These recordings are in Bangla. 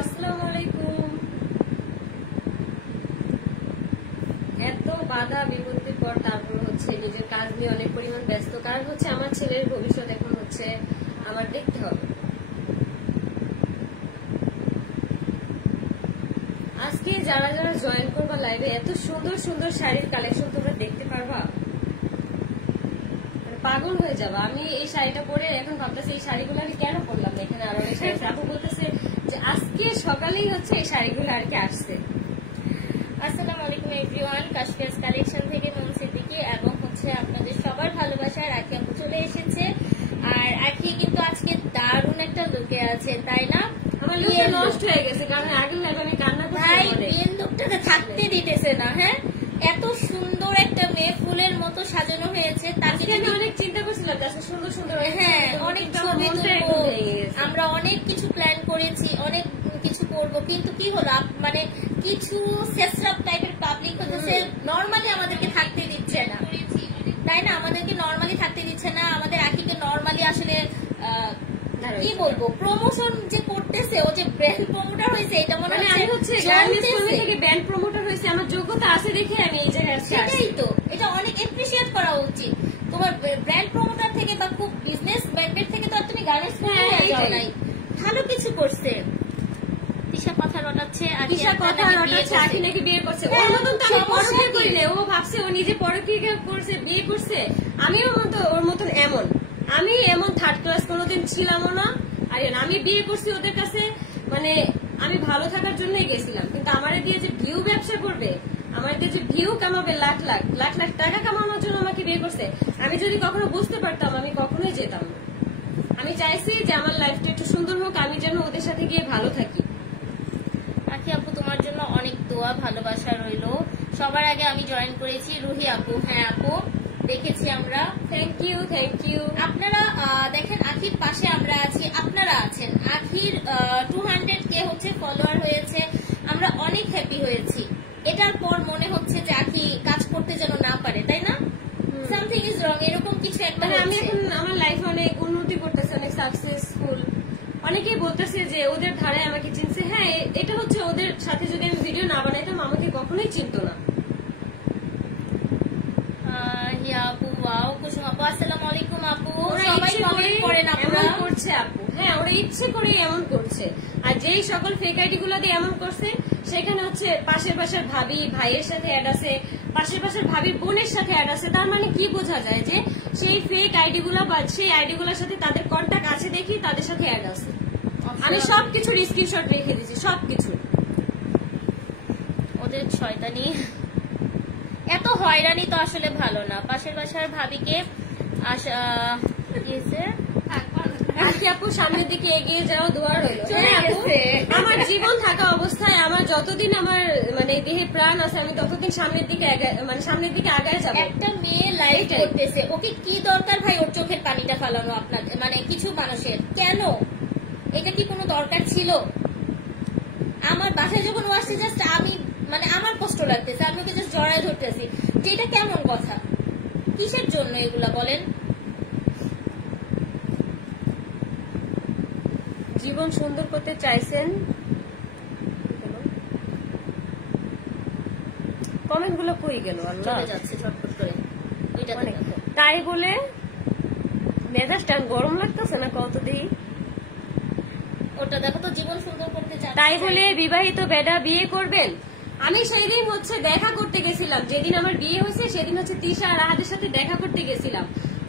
আসসালামু আলাইকুম। এত বাধা বিপত্তির পর তারপর হচ্ছে নিজের কাজ নিয়ে অনেক পরিমাণ ব্যস্ত, কারণ হচ্ছে আমার ছেলের ভবিষ্যৎ এখন হচ্ছে আমার দেখতে হবে। আজকে যারা যারা জয়েন করবা লাইভে, এত সুন্দর সুন্দর শাড়ির কালেকশন তোমরা দেখতে পারবা, পাগল হয়ে যাবা। আমি এই শাড়িটা পরে এখন ভাবতেছি এই শাড়িগুলো আমি কেন পরলাম না এখানে। আরো এই শাড়ি আপু বলতেছে যে আজকে সকালেই হচ্ছে এই শাড়িগুলো আর কি আসছে। আসসালামু আলাইকুম এভরিওয়ান, কাশফিয়াস কালেকশন থেকে মম সিদ্দিকী এবং হচ্ছে আপনাদের সবার ভালোবাসার আখি আপু চলে এসেছে। আর আখি কিন্তু আজকে দারুণ একটা লুকে আছে, তাই না? আমার লুকটা নষ্ট হয়ে গেছে, কারণ আগের লাইভে আমি কান্না করতে ভাই বিয়ের লুকটাতে থাকতে দিতেছে না। হ্যাঁ, এত সুন্দর একটা মেয়ে ফুলের মতো সাজানো হয়েছে, তাকে আমি অনেক চিন্তা করছিলাম আজকে সুন্দর সুন্দর। হ্যাঁ, অনেক ছবি তুলবো, আমরা অনেক কিছু প্ল্যান করেছি, অনেক কিছু করবো, কিন্তু কি হলো মানে কিছু সেসরাপ টাইপের পাবলিক হচ্ছে নরমালি আমাদেরকে থাকতে দিচ্ছে না, তাই না? আমাদেরকে নরমালি থাকতে দিচ্ছে না, আমাদের আখিকে নরমালি আসলে কি বলবো প্রমোশন যে করতেছে, ও যে ব্র্যান্ড প্রমোটার হয়েছে, এটা মনে হয় আমি হচ্ছে থেকে ব্র্যান্ড প্রমোটার হয়েছে, আমার যোগ্যতা আছে দেখে আমি এই জায়গায় আসছি। সেটাই তো, এটা অনেক এপ্রিশিয়েট করা উচিত। তোমার ব্র্যান্ড প্রমোটার থেকে বা খুব বিজনেস ব্র্যান্ডের থেকে তো তুমি গার্মেন্টস যাও নাই, ভালো কিছু করছে। তিশা কথা রটাচ্ছে আর তিশা কথা রটাচ্ছে আখি নাকি বিয়ে করছে। ওর মতন তো আমি পরকিয়া করি না, ও ভাবছে ও নিজে পরকিয়া করছে, বিয়ে করছে। আমিও মতো ওর মতন এমন, আমি এমন থার্ড ক্লাস কোনোদিন ছিলামও না। আর আমি বিয়ে করছি ওদের কাছে, মানে আমি ভালো থাকার জন্যই গেছিলাম, কিন্তু আমারে দিয়ে যে ভিউ ব্যবসা করবে, আমার দিয়ে যে ভিউ কামাবে, লাখ লাখ লাখ লাখ টাকা কামানোর জন্য আমাকে বিয়ে করছে। আমি যদি কখনো বুঝতে পারতাম আমি কখনোই যেতাম না। আমি চাইছি যে আমার লাইফটা একটু সুন্দর হোক, আমি যেন ওদের সাথে গিয়ে ভালো থাকি। আখি আপু তোমার জন্য অনেক দোয়া ভালোবাসা রইলো। সবার আগে আমি জয়েন করেছি রুহি আপু। হ্যাঁ আপু, দেখেছি আমরা, থ্যাংক ইউ থ্যাংক ইউ। আপনারা দেখেন আখির পাশে আমরা আছি, আপনারা আছেন। আখির 200K হচ্ছে ফলোয়ার হয়েছে, আমরা অনেক হ্যাপি হয়েছি। এটার পর মনে হচ্ছে যে আখি কাজ করতে যেন না পারে, তাই না? সামথিং ইজ রং, এরকম কিছু একটা। আমি এখন আমার লাইফে অনেক উন্নতি করতেছি, অনেক সাকসেসফুল। অনেকেই বলতেছে যে ওদের ধারে আমাকে চিনছে। হ্যাঁ, এটা হচ্ছে ওদের সাথে যদি আমি ভিডিও না বানাইতাম আমাকে কখনোই চিনতো না। আপু ওয়াও, কুসুম আপু আসসালামু আলাইকুম আপু। সবাই কমেন্ট করেন আপনারা, এমন করছে আপু। হ্যাঁ, ওরা ইচ্ছে করে এমন করছে। আর যেই সকল ফেক আইডি গুলো দিয়ে এমন করছে, সেখানে হচ্ছে পাশের পাশের ভাবি ভাইয়ের সাথে অ্যাড আছে, পাশের পাশের ভাবি বোনের সাথে অ্যাড আছে। তার মানে কি বোঝা যায় যে সেই ফেক আইডি গুলা বা সেই আইডি গুলোর সাথে তাদের কন্টাক্ট আছে দেখি তাদের সাথে অ্যাড আছে। আমি সবকিছুর স্ক্রিনশট রেখে দিয়েছি, সবকিছু। ওদের শয়তানি, এত হয়রানি তো আসলে ভালো না। পাশের বাসার ভাবিকে আপু সামনের দিকে এগিয়ে যাওয়া দোয়া রইল। আমার জীবন থাকা অবস্থায় আমার যতদিন আমার মানে দেহে প্রাণ আছে আমি ততদিন সামনের দিকে আগায় যাবো। একটা মেয়ে লাইভ করতেছে, ওকে কি দরকার ভাই ওর চোখের পানিটা ফালানো আপনাদের মানে কিছু মানুষের? কেন এটা কি কোনো দরকার ছিল? আমার বাসায় যখন ও আসছে জাস্ট আমি মানে আমার কষ্ট লাগতেছে, আমি ওকে জাস্ট জড়ায় ধরতেছি যে এটা কেমন কথা, কিসের জন্য এগুলা বলেন? জীবন সুন্দর করতে চাইছেন, কমেন্ট গুলো কই গেল? চলে যাচ্ছে ঝটপট করে। তাই বলে মেজাজটা গরম লাগতেছে না কত দিই। ওটা দেখো তো, জীবন সুন্দর করতে চাই। তাই বলে বিবাহিত বেডা বিয়ে করবেন? আমি সেই দিন হচ্ছে দেখা করতে গেছিলাম, যেদিন আমার বিয়ে হয়েছে সেদিন হচ্ছে তিশা আর রাহাদের সাথে দেখা করতে গেছিলাম।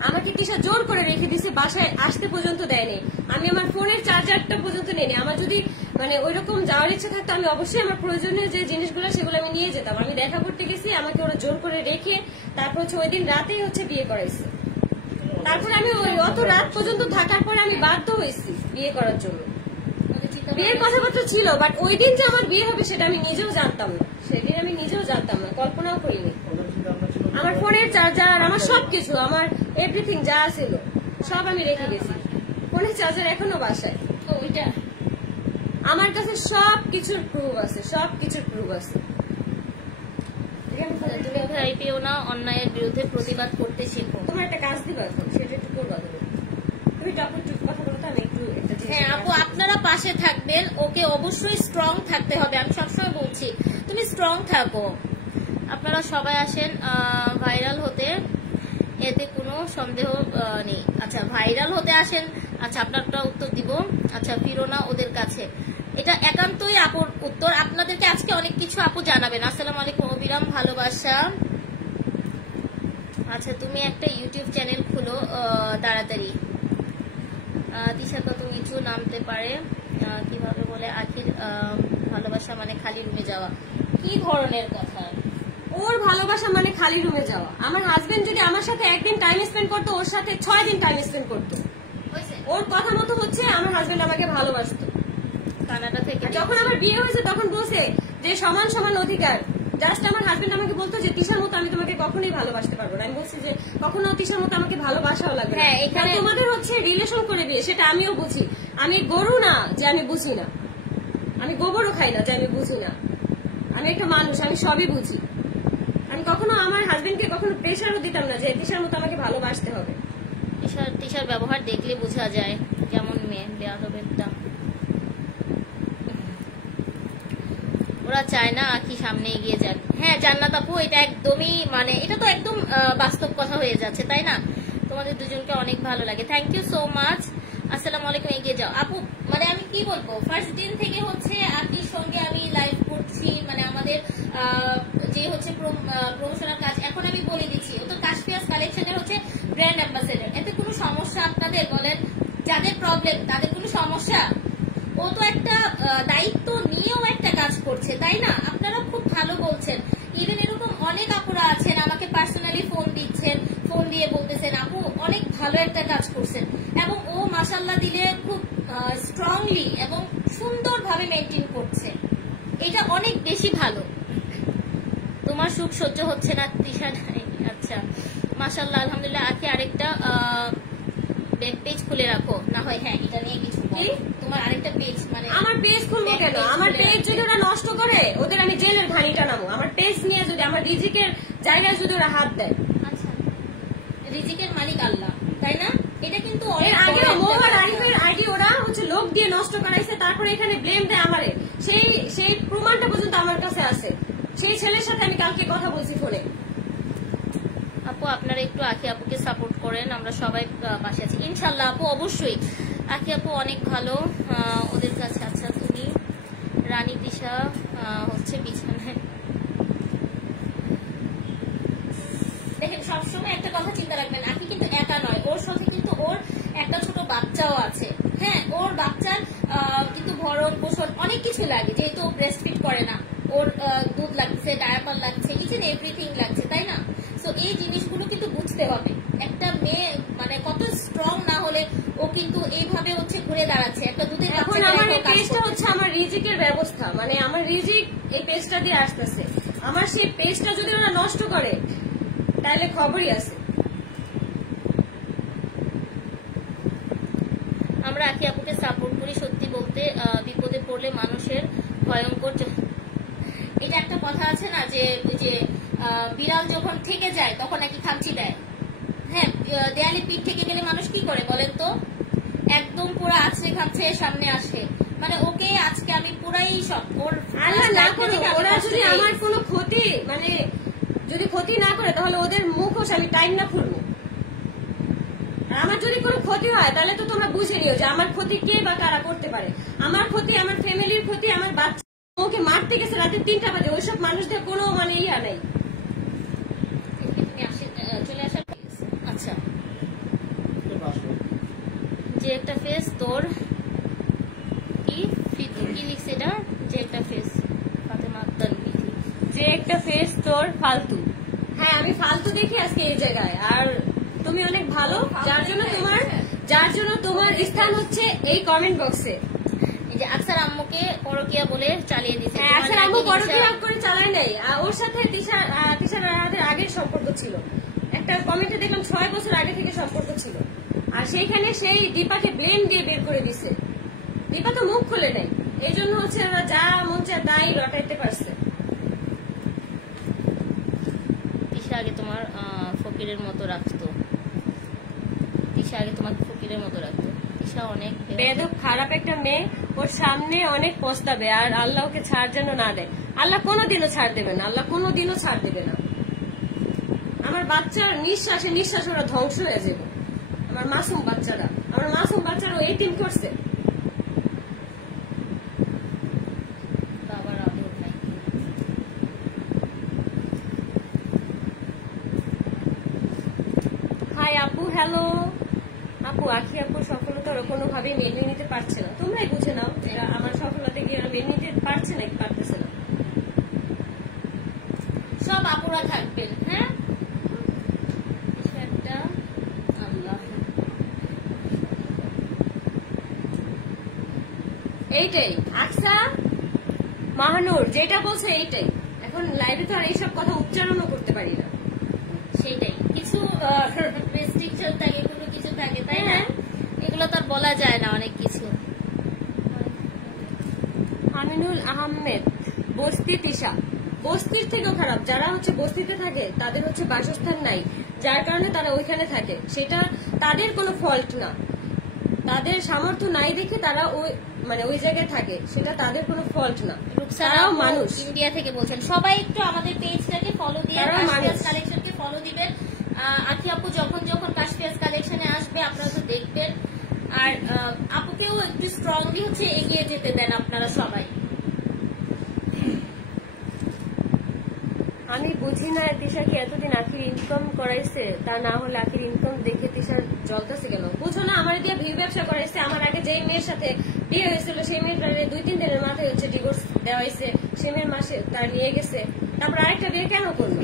আমাকে তিশা জোর করে রেখে দিছে, বাসায় আসতে পর্যন্ত দেয়নি। আমি আমার ফোনের চার্জারটা পর্যন্ত নেই। আমার যদি মানে ওইরকম যাওয়ার ইচ্ছা থাকতো আমি অবশ্যই আমার প্রয়োজনীয় যে জিনিসগুলো সেগুলো আমি নিয়ে যেতাম। আমি দেখা করতে গেছি, আমাকে ওরা জোর করে রেখে তারপর হচ্ছে ওই দিন রাতেই হচ্ছে বিয়ে করাইছে। তারপরে আমি অত রাত পর্যন্ত থাকার পরে আমি বাধ্য হয়েছি বিয়ে করার জন্য। বিয়ের কথাবার্তা ছিল, বাট ওই দিন যে আমার বিয়ে হবে সেটা আমি নিজেও জানতাম না। সেদিন আমি নিজেও জানতাম না, কল্পনাও করিনি। আমার ফোনের চার্জার, আমার সবকিছু, আমার এভরিথিং যা ছিল সব আমি রেখে গেছি। ফোনের চার্জার এখনো বাসায়। আমার কাছে সবকিছুর প্রুফ আছে, সবকিছুর প্রুফ আছে। তুমি ভয় পেও না, অন্যায়ের বিরুদ্ধে প্রতিবাদ করতে শেখো। তোমার একটা কাজ দিবা, সেটা একটু করবা। তুমি টপিক কথা বলতে আমি একটু। হ্যাঁ আপু, আপনারা পাশে থাকবেন, ওকে অবশ্যই স্ট্রং থাকতে হবে। আমি সবসময় বলছি তুমি স্ট্রং থাকো। আপনারা সবাই আসেন ভাইরাল হতে, এতে কোনো সন্দেহ নেই। আচ্ছা ভাইরাল হতে আসেন। আচ্ছা আপনারটা উত্তর দিব। আচ্ছা ফিরোনা ওদের কাছে, এটা একান্তই আপুর উত্তর। আপনাদেরকে আজকে অনেক কিছু আপু জানাবেন। আসসালামু আলাইকুম অবিরাম, ভালোবাসা। আচ্ছা তুমি একটা ইউটিউব চ্যানেল খুলো তাড়াতাড়ি। তিশা কত নিচু নামতে পারে কিভাবে বলে আখির ভালোবাসা মানে খালি রুমে যাওয়া, কি ধরনের কথা? ওর ভালোবাসা মানে খালি রুমে যাওয়া। আমার হাজবেন্ড যদি আমার সাথে একদিন টাইম স্পেন্ড করতো, ওর সাথে 6 দিন টাইম স্পেন্ড করতো। ওর কথা মতো হচ্ছে আমার হাজবেন্ড আমাকে ভালোবাসতো। কানাডা থেকে যখন আমার বিয়ে হয়েছে তখন বলছে যে সমান সমান অধিকার। জাস্ট আমার হাজবেন্ড আমাকে বলতো যে তিশার মতো আমি তোমাকে কখনোই ভালোবাসতে পারবো না। আমি বলছি যে কখনো তিশার মতো আমাকে ভালোবাসাও লাগবে না। এখানে তোমাদের হচ্ছে রিলেশন করে বিয়ে, সেটা আমিও বুঝি। আমি গরু না যে আমি বুঝি না, আমি গোবরও খাই না যে আমি বুঝি না। আমি একটা মানুষ, আমি সবই বুঝি। আমি কখনো আমার হাজবেন্ডকে কখনো প্রেশারও দিতাম না যে তিশার মতো আমাকে ভালোবাসতে হবে। তিশার ব্যবহার দেখলে বোঝা যায় কেমন মেয়ে, বেয়াদবেরটা। ওরা চায় না আখি সামনে এগিয়ে যাক। হ্যাঁ জান্নাত আপু, এটা একদমই মানে এটা তো একদম বাস্তব কথা হয়ে যাচ্ছে, তাই না? তোমাদের দুজনকে অনেক ভালো লাগে। Thank you so much. আসসালামু আলাইকুম, এগিয়ে যাও আপু। মানে আমি কি বলবো, ফার্স্ট দিন থেকে হচ্ছে আখির সঙ্গে আমি লাইভ করছি, মানে আমাদের যে হচ্ছে প্রমোশনাল কাজ। এখন আমি বলে দিচ্ছি, ও তো কাশফিয়াস কালেকশনের হচ্ছে ব্র্যান্ড অ্যাম্বাসেডর। এতে কোনো সমস্যা আপনাদের বলেন? যাদের প্রবলেম তাদের কোনো সমস্যা? ও তো একটা দায়িত্ব নিয়েও একটা কাজ করছে, তাই না? আপনারা খুব ভালো বলছেন। ইভেন এরকম অনেক আপুরা আছেন আমাকে পার্সোনালি ফোন দিচ্ছেন, ফোন দিয়ে বলতেছেন আপু অনেক ভালো একটা কাজ করছেন। এবং ও মাশাআল্লাহ দিলে খুব স্ট্রংলি এবং সুন্দরভাবে মেনটেন করছে। এটা অনেক বেশি ভালো। তোমার সুখ সহ্য হচ্ছে না তৃষা? আচ্ছা মাশাআল্লাহ, আলহামদুলিল্লাহ। আখি আরেকটা ওয়েব পেজ খুলে রাখো না হয়। হ্যাঁ এটা নিয়ে কিছু বলো। তোমার আরেকটা পেজ, মানে আমার পেজ খুলবো কেন? আমার পেজ যদি ওরা নষ্ট করে ওদের আমি জেলের ঘানি টানাবো। আমার পেজ নিয়ে যদি আমার রিজিকের জায়গায় যদি ওরা হাত দেয়। আচ্ছা রিজিকের মালিক আল্লাহ, তাই না? এটা কিন্তু এর আগে মোহাম্মদ আরিফের আইডি ওরা হচ্ছে লোক দিয়ে নষ্ট করাইছে, তারপরে এখানে ব্লেম দেয় আমারে। সেই প্রমাণটা পর্যন্ত আমার কাছে আছে। সেই ছেলের সাথে আমি কালকে কথা বলছি ফোনে। আপু আপনারা একটু আখি আপুকে সাপোর্ট করেন, আমরা সবাই পাশে আছি ইনশাল্লাহ। আপু অবশ্যই, আখি আপু অনেক ভালো ওদের কাছে। আচ্ছা তুমি রানী তিশা হচ্ছে বিছানায়। দেখেন সবসময় একটা কথা চিন্তা রাখবেন, আখি কিন্তু একা নয়, ওর সাথে কিন্তু ওর একটা ছোট বাচ্চাও আছে। হ্যাঁ ওর বাচ্চার কিন্তু ভরণ পোষণ অনেক কিছু লাগে, যেহেতু ও ব্রেস্ট ফিড করে না। ওর দুধ লাগছে, ডায়াপার লাগছে, ইচ এন্ড এভরিথিং লাগছে, তাই না? সো এই জিনিসগুলো কিন্তু বুঝতে হবে। একটা মেয়ে মানে কত স্ট্রং না হলে ও কিন্তু এইভাবে হচ্ছে ঘুরে দাঁড়াচ্ছে একটা দুধের বাচ্চা। এখন আমার এই পেজটা হচ্ছে আমার রিজিকের ব্যবস্থা, মানে আমার রিজিক এই পেজটা দিয়ে আসতেছে। আমার সেই পেজটা যদি ওরা নষ্ট করে তাহলে খবরই আছে। আমরা আখি আপুকে সাপোর্ট করি। সত্যি বলতে বিপদে পড়লে মানুষের ভয়ঙ্কর, এটা একটা কথা আছে না যে বিড়াল যখন থেকে যায় তখন নাকি খামচি দেয়। হ্যাঁ দেয়ালে পিঠ থেকে গেলে মানুষ কি করে বলেন তো? একদম পুরো আছড়ে খামছে সামনে আসে। মানে ওকে আজকে আমি পুরাই সব ওর আল্লাহ না করুক, ওরা যদি আমার কোনো ক্ষতি মানে যদি ক্ষতি না করে তাহলে ওদের মুখোশ আমি টাইম না খুলবো। আর আমার যদি কোনো ক্ষতি হয় তাহলে তো তোমরা বুঝে নিও যে আমার ক্ষতি কে বা কারা করতে পারে। আমার ক্ষতি, আমার ফ্যামিলির ক্ষতি, আমার বাচ্চা ওকে মারতে গেছে রাতে 3টা বাজে, ওইসব মানুষদের কোনো মানে ইয়া নেই। চলে আসার আচ্ছা যে একটা ফেস তোর কি লিখছে এটা? যে একটা ফেস ফাতেমা আক্তার বিথি, যে একটা ফেস তোর ফালতু। হ্যাঁ আমি ফালতু দেখি আজকে এই জায়গায়। আর তুমি অনেক ভালো, যার জন্য তোমার স্থান হচ্ছে এই কমেন্ট বক্সে। এই যে আকসার আম্মুকে পরকিয়া বলে চালিয়ে দিছে। হ্যাঁ আকসার আম্মু পরকিয়া করে চালায় নাই। ওর সাথে তিশার আগের সম্পর্ক ছিল। একটা কমেন্টে দেখলাম 6 বছর আগে থেকে সম্পর্ক ছিল। আর সেইখানে সেই দীপাকে ব্লেম দিয়ে বের করে দিছে। দীপা তো মুখ খুলে নাই, এই জন্য হচ্ছে ওরা যা মন চায় তাই রটাইতে পারছে। তিশা আগে তোমার ফকিরের মতো রাখতো, তিশা আগে তোমাকে ফকিরের মতো রাখতো। তিশা অনেক বেয়াদব খারাপ একটা মেয়ে। ওর সামনে অনেক পস্তাবে, আর আল্লাহ ওকে ছাড় যেন না দেয়। আল্লাহ কোনোদিনও ছাড় দেবে না, আল্লাহ কোনোদিনও ছাড় দেবে না। আমার বাচ্চার নিঃশ্বাস ওরা ধ্বংস হয়ে যাবে। আমার মাসুম বাচ্চারা ও এতিম করছে। হাই আপু, হ্যালো আপু। আখি আপুর সফলতা ওরা কোনোভাবেই মেনে নিতে পারছে না। তোমরাই বুঝে নাও, এরা আমার সফলতা গিয়ে ওরা মেনে নিতে পারছে নাকি পারতেছে না। সব আপুরা থাকবেন। হ্যাঁ, এইটাই আচ্ছা মাহানুর যেটা বলছে এইটাই। এখন লাইভে তো আর এইসব কথা উচ্চারণও করতে পারি না। সেইটাই, কিছু রেস্ট্রিকশন থাকে, কোনো কিছু থাকে, তাই না? এগুলো তো আর বলা যায় না, অনেক কিছু। আমিনুল আহমেদ, বস্তি তিশা। বস্তির থেকেও খারাপ, যারা হচ্ছে বস্তিতে থাকে তাদের হচ্ছে বাসস্থান নাই, যার কারণে তারা ওইখানে থাকে। সেটা তাদের কোনো ফল্ট না, তাদের সামর্থ্য নাই দেখে তারা ওই জায়গায় থাকে, সেটা তাদের কোনো ফল্ট না। তারাও মানুষ। ইন্ডিয়া থেকে বলছেন। সবাই একটু আমাদের পেজটাকে ফলো দিয়ে কাশফিয়াজ কালেকশনকে ফলো দিবেন। আখি আপু যখন কাশফিয়াজ কালেকশনে আসবে আপনারা তো দেখবেন, আর আপুকেও একটু স্ট্রংলি হচ্ছে এগিয়ে যেতে দেন আপনারা সবাই। আমি বুঝি না তিশাকে এতদিন আখির ইনকাম করাইছে, তা না হলে আখির ইনকাম দেখে তিশার জ্বলতেছে কেন? বুঝো না, আমার দিয়ে ভিউ ব্যবসা করাইছে। আমার আগে যেই মেয়ের সাথে বিয়ে হয়েছিল সেই মেয়েটার 2-3 দিনের মাথায় হচ্ছে ডিভোর্স দেওয়া হয়েছে, সে মেয়ের মাসে তার নিয়ে গেছে। তারপর আরেকটা বিয়ে কেন করলো?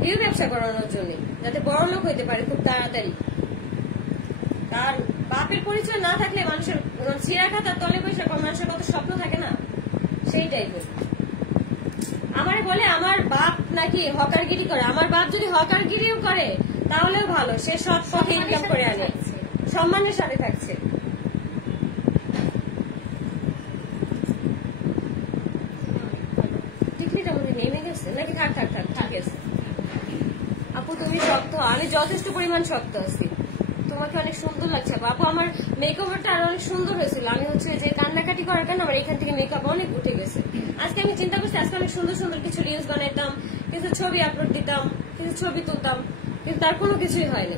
ভিউ ব্যবসা করানোর জন্য, যাতে বড় লোক হইতে পারে খুব তাড়াতাড়ি। তার বাপের পরিচয় না থাকলে মানুষের চিরা খাতার তলে বসে মানুষের কত স্বপ্ন থাকে না, সেইটাই বল। আমার বলে আমার বাপ নাকি হকারগিরি করে। আমার বাপ যদি হকারগিরিও করে তাহলেও ভালো, সে সৎ পথে ইনকাম করে আনে, সম্মানের সাথে থাকছে। টিকলিটা মনে নেমে গেছে নাকি? থাক ঠিক আছে আপু, তুমি শক্ত, আমি যথেষ্ট পরিমাণ শক্ত আছি। তোমাকে অনেক সুন্দর লাগছে আপু। আমার মেকআপটা আরো অনেক সুন্দর হয়েছিল। আমি হচ্ছে যে কান্নাকাটি করার কারণে আমার এখান থেকে মেকআপ অনেক উঠে গেছে। আজকে আমি চিন্তা করছি আজকে অনেক সুন্দর সুন্দর কিছু রিলস বানাইতাম, কিছু ছবি আপলোড দিতাম, কিছু ছবি তুলতাম, কিন্তু তার কোনো কিছুই হয়নি।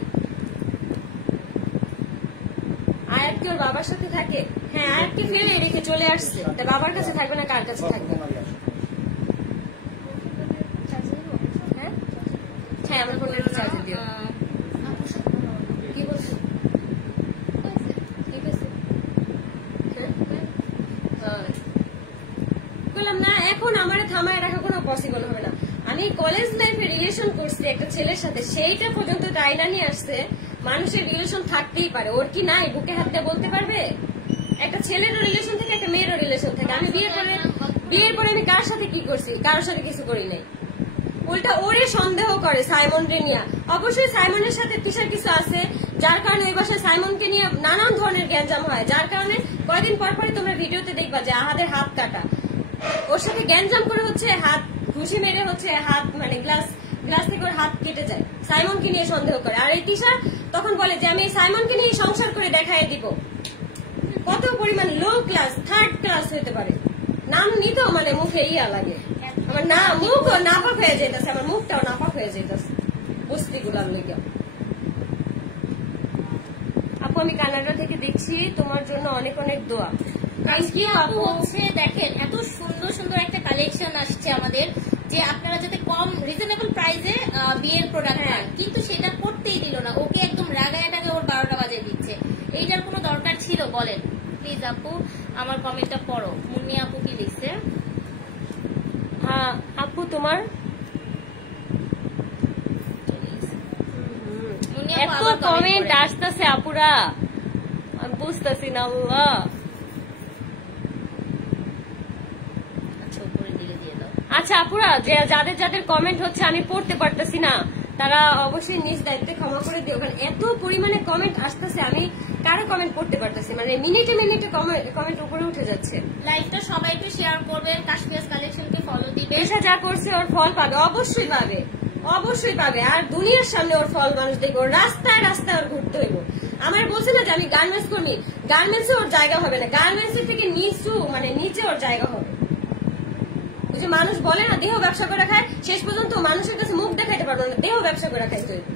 আয়াত কি ওর বাবার সাথে থাকে? হ্যাঁ, আয়াত কি ফেলে রেখে চলে আসছে। তা বাবার কাছে থাকবে না কার কাছে থাকবে? হ্যাঁ, আমার ফোনে চার্জ দিও। কি বলছো? ঠিক আছে, বললাম না, এখন আমার থামায় রাখা কোনো পসিবল হবে না। আমি কলেজ লাইফে রিলেশন করছি একটা ছেলের সাথে, সেইটা পর্যন্ত আয়না নিয়ে আসছে। মানুষের রিলেশন থাকতেই পারে, ওর কি নাই? বুকে হাত দিয়ে বলতে পারবে? একটা ছেলেরও রিলেশন থাকে, একটা মেয়েরও রিলেশন থাকে। আমি বিয়ের পরে আমি কার সাথে কি করছি? কারোর সাথে কিছু করি নাই। উল্টা ওরে সন্দেহ করে সাইমন রে নিয়ে। অবশ্যই সাইমনের সাথে তিশার কিছু আছে, যার কারণে ওই বাসায় সাইমনকে নিয়ে নানান ধরনের গ্যাঞ্জাম হয়, যার কারণে কয়েকদিন পর পরে তোমরা ভিডিওতে দেখবা যে আহাদের হাত কাটা। ওর সাথে গ্যাঞ্জাম করে হচ্ছে হাত ঘুষি মেরে হচ্ছে হাত গ্লাস থেকে ওর হাত কেটে যায়। সাইমনকে নিয়ে সন্দেহ করে। আর এই তিশা তখন বলে যে আমি এই সাইমনকে নিয়ে সংসার করে দেখাই দিব। কত পরিমাণ লো ক্লাস, থার্ড ক্লাস হইতে পারে। নাম নিতেও মানে মুখে ইয়া লাগে। আমার না মুখও নাপাক হয়ে যেতেছে, আমার মুখটাও নাপাক হয়ে যেতেছে বস্তি গুলার লেগে। আপু আমি কানাডা থেকে দেখছি, তোমার জন্য অনেক অনেক দোয়া। আপু হচ্ছে দেখেন এত সুন্দর সুন্দর একটা কালেকশন আসছে আমাদের, যে আপনারা যাতে কম রিজনেবল প্রাইসে বিয়ের প্রোডাক্ট পান, কিন্তু সেটা করতেই দিল না। ওকে একদম রাগায় ওর 12টা বাজে দিচ্ছে। এইটার কোনো দরকার ছিল বলেন? প্লিজ আপু আমার কমেন্টটা পড়ো। মুন্নি আপু কি লিখছে? আপু তোমার এত কমেন্ট আসতেছে আপুরা, আমি বুঝতেছি না। আল্লাহ, আচ্ছা আপুরা যাদের যাদের কমেন্ট হচ্ছে আমি পড়তে পারতেছি না, তারা অবশ্যই নিজ দায়িত্বে ক্ষমা করে দিও। কারণ এত পরিমাণে কমেন্ট আসতেছে, আমি কারো কমেন্ট পড়তে পারতেছি, মানে মিনিটে মিনিটে কমেন্ট উপরে উঠে যাচ্ছে। লাইভটা সবাইকে শেয়ার করবেন, কাশফিয়াজ কালেকশনকে ফলো দিবেন। এসা যা করছে ওর ফল পাবে, অবশ্যই পাবে, অবশ্যই পাবে। আর দুনিয়ার সামনে ওর ফল মানুষ দেখবে। ওর রাস্তায় রাস্তায় ওর ঘুরতে হইব। আমার বলছে না যে আমি গার্মেন্টস কর্মী, গার্মেন্টসে ওর জায়গা হবে না, গার্মেন্টস এর থেকে নিচে ওর জায়গা হবে। ওই যে মানুষ বলে না দেহ ব্যবসা করে খায়, শেষ পর্যন্ত মানুষের কাছে মুখ দেখাইতে পারবো না, দেহ ব্যবসা করে খাইতে হইবে।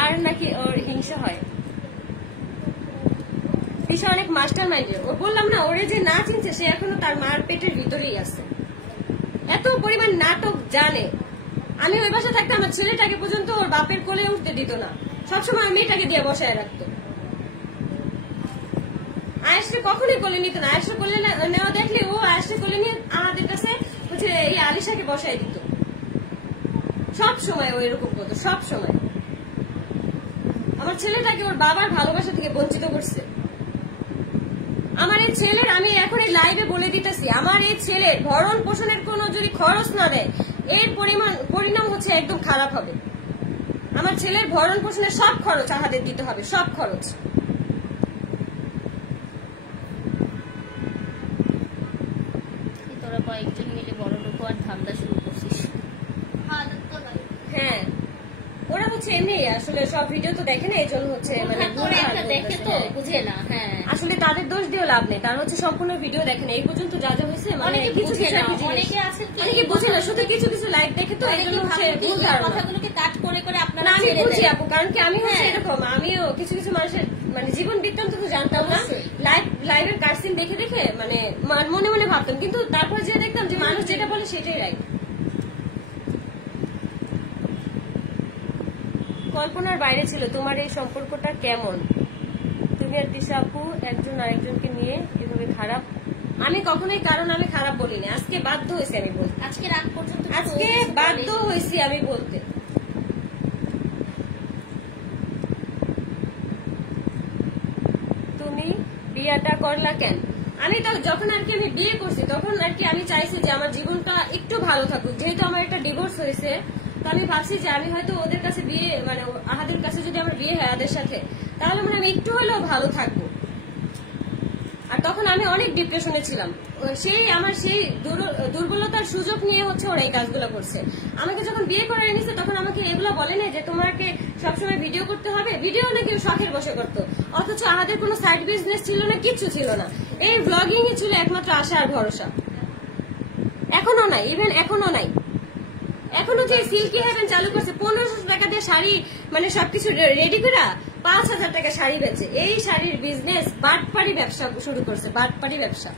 আর নাকি ওর হিংসা হয়। তিশা অনেক মাস্টার মাইন্ডের। ও বললাম না, ওরে যে না চিনছে সে এখনো তার মার পেটের ভিতরেই আছে, এত পরিমাণ নাটক জানে। আমি ওই বাসা থাকতে আমার ছেলেটাকে পর্যন্ত ওর বাপের কোলে উঠতে দিত না, সবসময় মেয়েটাকে দিয়ে বসায় রাখতো। আয়েশকে কখনোই কোলে নিত না, আয়েশকে কোলে নেওয়া দেখলে ও আয়েশকে কোলে নিয়ে আমাদের কাছে হচ্ছে এই আলিশাকে বসায় দিত। সব সময় ও এরকম করতো, সব সময়। আমার ছেলেটাকে ওর বাবার ভালোবাসা থেকে বঞ্চিত করছে। আমার এই ছেলের, আমি এখন এই লাইভে বলে দিতেছি, আমার এই ছেলের ভরণ পোষণের কোনো যদি খরচ না দেয় এর পরিণাম হচ্ছে একদম খারাপ হবে। আমার ছেলের ভরণ পোষণের সব খরচ আমাদের দিতে হবে, সব খরচ। তোরা কয়েকজন মিলে বড় লোক আর ধান্দা শুরু করছিস। হ্যাঁ, ওরা হচ্ছে এমনি আসলে সব ভিডিও তো দেখে না, এই জন্য হচ্ছে মানে দেখে তো বুঝে না। হ্যাঁ, আসলে তাদের দোষ দিয়েও লাভ নেই, তারা হচ্ছে সম্পূর্ণ ভিডিও দেখে না। এই পর্যন্ত যা যা হয়েছে মানে কিছু অনেকে বুঝে না, শুধু কিছু কিছু লাইভ দেখে তো এই জন্য হচ্ছে ভুল ধারণা। কথাগুলোকে কাট করে করে আপনারা আমি বুঝি আপু, কারণ কি আমি হচ্ছে এরকম, আমিও কিছু কিছু মানুষের মানে জীবন বৃত্তান্ত তো জানতাম না, লাইভের কাটসিন দেখে দেখে মানে মনে মনে ভাবতাম, কিন্তু তারপর যে দেখতাম যে মানুষ যেটা বলে সেটাই রাইট। কল্পনার বাইরে ছিল তোমার এই সম্পর্কটা কেমন? তুমি আর তিশা আপু একজন আরেকজনকে নিয়ে এভাবে খারাপ? আমি কখনোই কারণ আমি খারাপ বলিনি, আজকে বাধ্য হয়েছি আমি বলতে, আজকে রাত পর্যন্ত আজকে বাধ্য হয়েছি আমি বলতে। তুমি বিয়েটা করলা কেন? আমি তো যখন আর কি আমি বিয়ে করছি তখন আর কি আমি চাইছি যে আমার জীবনটা একটু ভালো থাকুক, যেহেতু আমার একটা ডিভোর্স হয়েছে তো আমি ভাবছি যে আমি হয়তো ওদের কাছে বিয়ে মানে আহাদের কাছে যদি আমার বিয়ে হয় আহাদের সাথে, তাহলে মানে আমি একটু হলেও ভালো থাকবো। আর তখন আমি অনেক ডিপ্রেশনে ছিলাম, আমার সেই দুর্বলতার সুযোগ নিয়ে হচ্ছে ওরা এই কাজগুলো করছে। আমাকে যখন বিয়ে করে এনেছে তখন আমাকে এগুলো বলে না যে তোমাকে সবসময় ভিডিও করতে হবে, ভিডিও না কেউ শখের বসে করতো, অথচ আমাদের কোনো সাইড বিজনেস ছিল না, কিচ্ছু ছিল না, এই ব্লগিং ছিল একমাত্র আশা আর ভরসা। এখনো নাই, ইভেন এখনো নাই। এখনো যে সিল্কি হেভেন চালু করছে 1500 টাকা দিয়ে শাড়ি মানে সবকিছু রেডি করে 5000 টাকা শাড়ি বেচে, এই শাড়ির বিজনেস বাটপাড়ি ব্যবসা শুরু করছে, বাটপাড়ি ব্যবসা।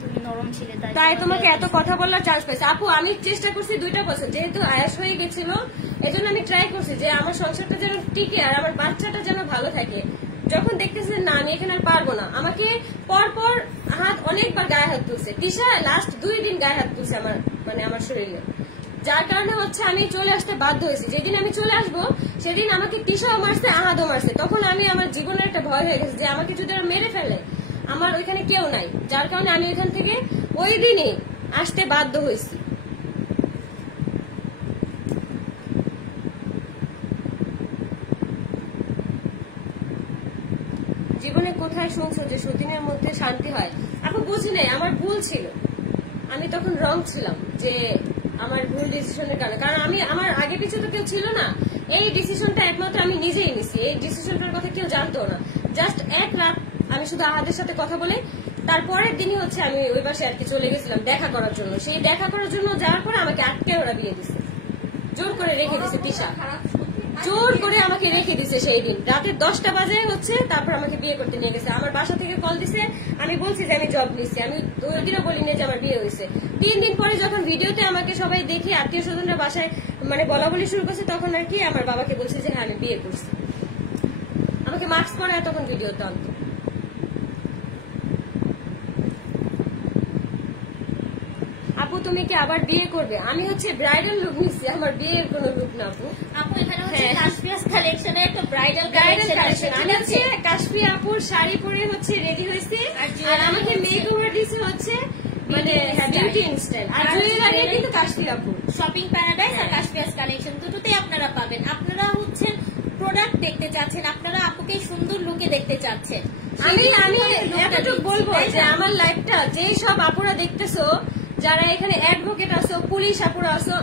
তুমি নরম ছিলে তাই তোমাকে এত কথা বলার চান্স পেয়েছে। আপু আমি চেষ্টা করছি 2টা বছর, যেহেতু আয়াস হয়ে গেছিল এজন্য আমি ট্রাই করছি যে আমার সংসারটা যেন টিকে আর আমার বাচ্চাটা যেন ভালো থাকে। যখন দেখতেছে না আমি এখানে আর পারবো না, আমাকে পরপর অনেকবার গায়ে হাত তুলছে। তিশা লাস্ট 2 দিন গায়ে হাত তুলছে আমার মানে আমার শরীরে, যার কারণে হচ্ছে আমি চলে আসতে বাধ্য হয়েছি। যেদিন আমি চলে আসবো সেদিন আমাকে তিশাও মারছে আহাদও মারছে, তখন আমি আমার জীবনের একটা ভয় হয়ে গেছে যে আমাকে যদি আর মেরে ফেলে আমার ওইখানে কেউ নাই, যার কারণে আমি ওইখান থেকে ওই দিনই আসতে বাধ্য হয়েছি। জীবনে কোথায় শুনছো যে সতীনের মধ্যে শান্তি হয়? আপু বুঝি নাই, আমার ভুল ছিল, আমি তখন রং ছিলাম যে আমার ভুল ডিসিশনের কারণে, কারণ আমি আমার আগে পিছনে তো কেউ ছিল না, এই ডিসিশনটা একমাত্র আমি নিজেই নিছি, এই ডিসিশনটার কথা কেউ জানতো না। জাস্ট এক রাত আমি শুধু আহাদের সাথে কথা বলে তারপরের দিনই হচ্ছে আমি ওই পাশে আর কি চলে গেছিলাম দেখা করার জন্য। সেই দেখা করার জন্য যাওয়ার পরে আমাকে আটকে ওরা বিয়ে দিছে, জোর করে রেখে দিছে তিশা, জোর করে আমাকে রেখে দিছে। সেই দিন রাতের 10টা বাজে হচ্ছে তারপর আমাকে বিয়ে করতে নিয়ে গেছে। আমার বাসা থেকে কল দিছে, আমি বলছি যে আমি জব নিচ্ছি, আমি ওই দিনও বলিনি যে আমার বিয়ে হয়েছে। 3 দিন পরে যখন ভিডিওতে আমাকে সবাই দেখে আত্মীয় স্বজনরা বাসায় মানে বলা বলি শুরু করছে, তখন আর কি আমার বাবাকে বলছে যে হ্যাঁ আমি বিয়ে করছি। আমাকে মাস্ক পরায় তখন ভিডিওতে আনতো। আপু তুমি কি আবার বিয়ে করবে? আমি হচ্ছে ব্রাইডাল লুক নিচ্ছি, আমার বিয়ের কোনো লুক না আপু। আপু এখানে হচ্ছে কাশফিয়াস কালেকশনে একটা ব্রাইডাল কালেকশন, আমি হচ্ছে কাশফিয়া আপুর শাড়ি পরে হচ্ছে রেডি হয়েছে, আর আমাকে মেকওভার দিছে হচ্ছে মানে বিউটি ইনস্ট্যান্ট, আর জুয়েলারি কিন্তু কাশফিয়া আপুর। শপিং প্যারাডাইস আর কাশফিয়াস কালেকশন দুটোতেই আপনারা পাবেন। আপনারা হচ্ছে প্রোডাক্ট দেখতে চাচ্ছেন, আপনারা আপুকে সুন্দর লুকে দেখতে চাচ্ছেন। আমি এতটুকু বলবো যে আমার লাইফটা যে সব আপুরা দেখতেছো, যারা এখানে অ্যাডভোকেট আছো, পুলিশ আপুরা আছো,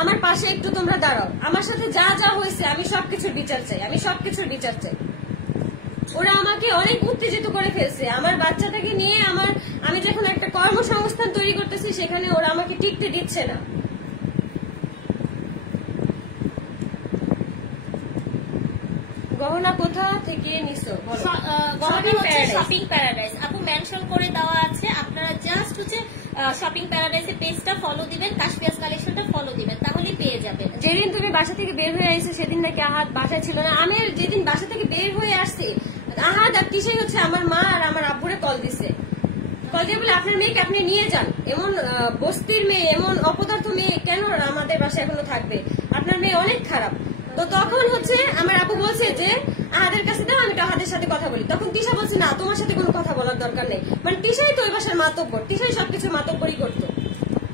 আমার পাশে একটু তোমরা দাঁড়াও, আমার সাথে যা যা হয়েছে আমি সবকিছুর বিচার চাই, আমি সবকিছুর বিচার চাই। ওরা আমাকে অনেক উত্তেজিত করে ফেলছে, আমার বাচ্চাটাকে নিয়ে আমি যখন একটা কর্মসংস্থান তৈরি করতেছি সেখানে ওরা আমাকে টিকতে দিচ্ছে না। গহনা কোথা থেকে নিছো? শপিং প্যারাডাইস আপু মেনশন করে দেওয়া আছে, আপনারা জাস্ট হচ্ছে শপিং প্যারাডাইসের পেজটা ফলো দিবেন, কাশফিয়াস কালেকশনটা ফলো দিবেন, তাহলেই পেয়ে যাবেন। যেদিন তুমি বাসা থেকে বের হয়ে আসছো সেদিন নাকি আহাদ বাসায় ছিল না। আমি যেদিন বাসা থেকে বের হয়ে আসছি আহাদ আর কিসেই হচ্ছে আমার মা আর আমার আব্বুরে কল দিছে, কল দিয়ে বলে আপনার মেয়েকে আপনি নিয়ে যান, এমন বস্তির মেয়ে, এমন অপদার্থ মেয়ে কেন আমাদের বাসায় এখনো থাকবে, আপনার মেয়ে অনেক খারাপ। তো তখন হচ্ছে আমার আব্বু বলছে যে আহাদের কাছে দাও, আমি আহাদের সাথে কথা বলি। তখন তিশা বলছে না, তোমার সাথে কোনো কথা বলার দরকার নেই, মানে তিশাই তো ওই বাসার মাতব্বর, তিশাই সবকিছু মাতব্বরই করতো।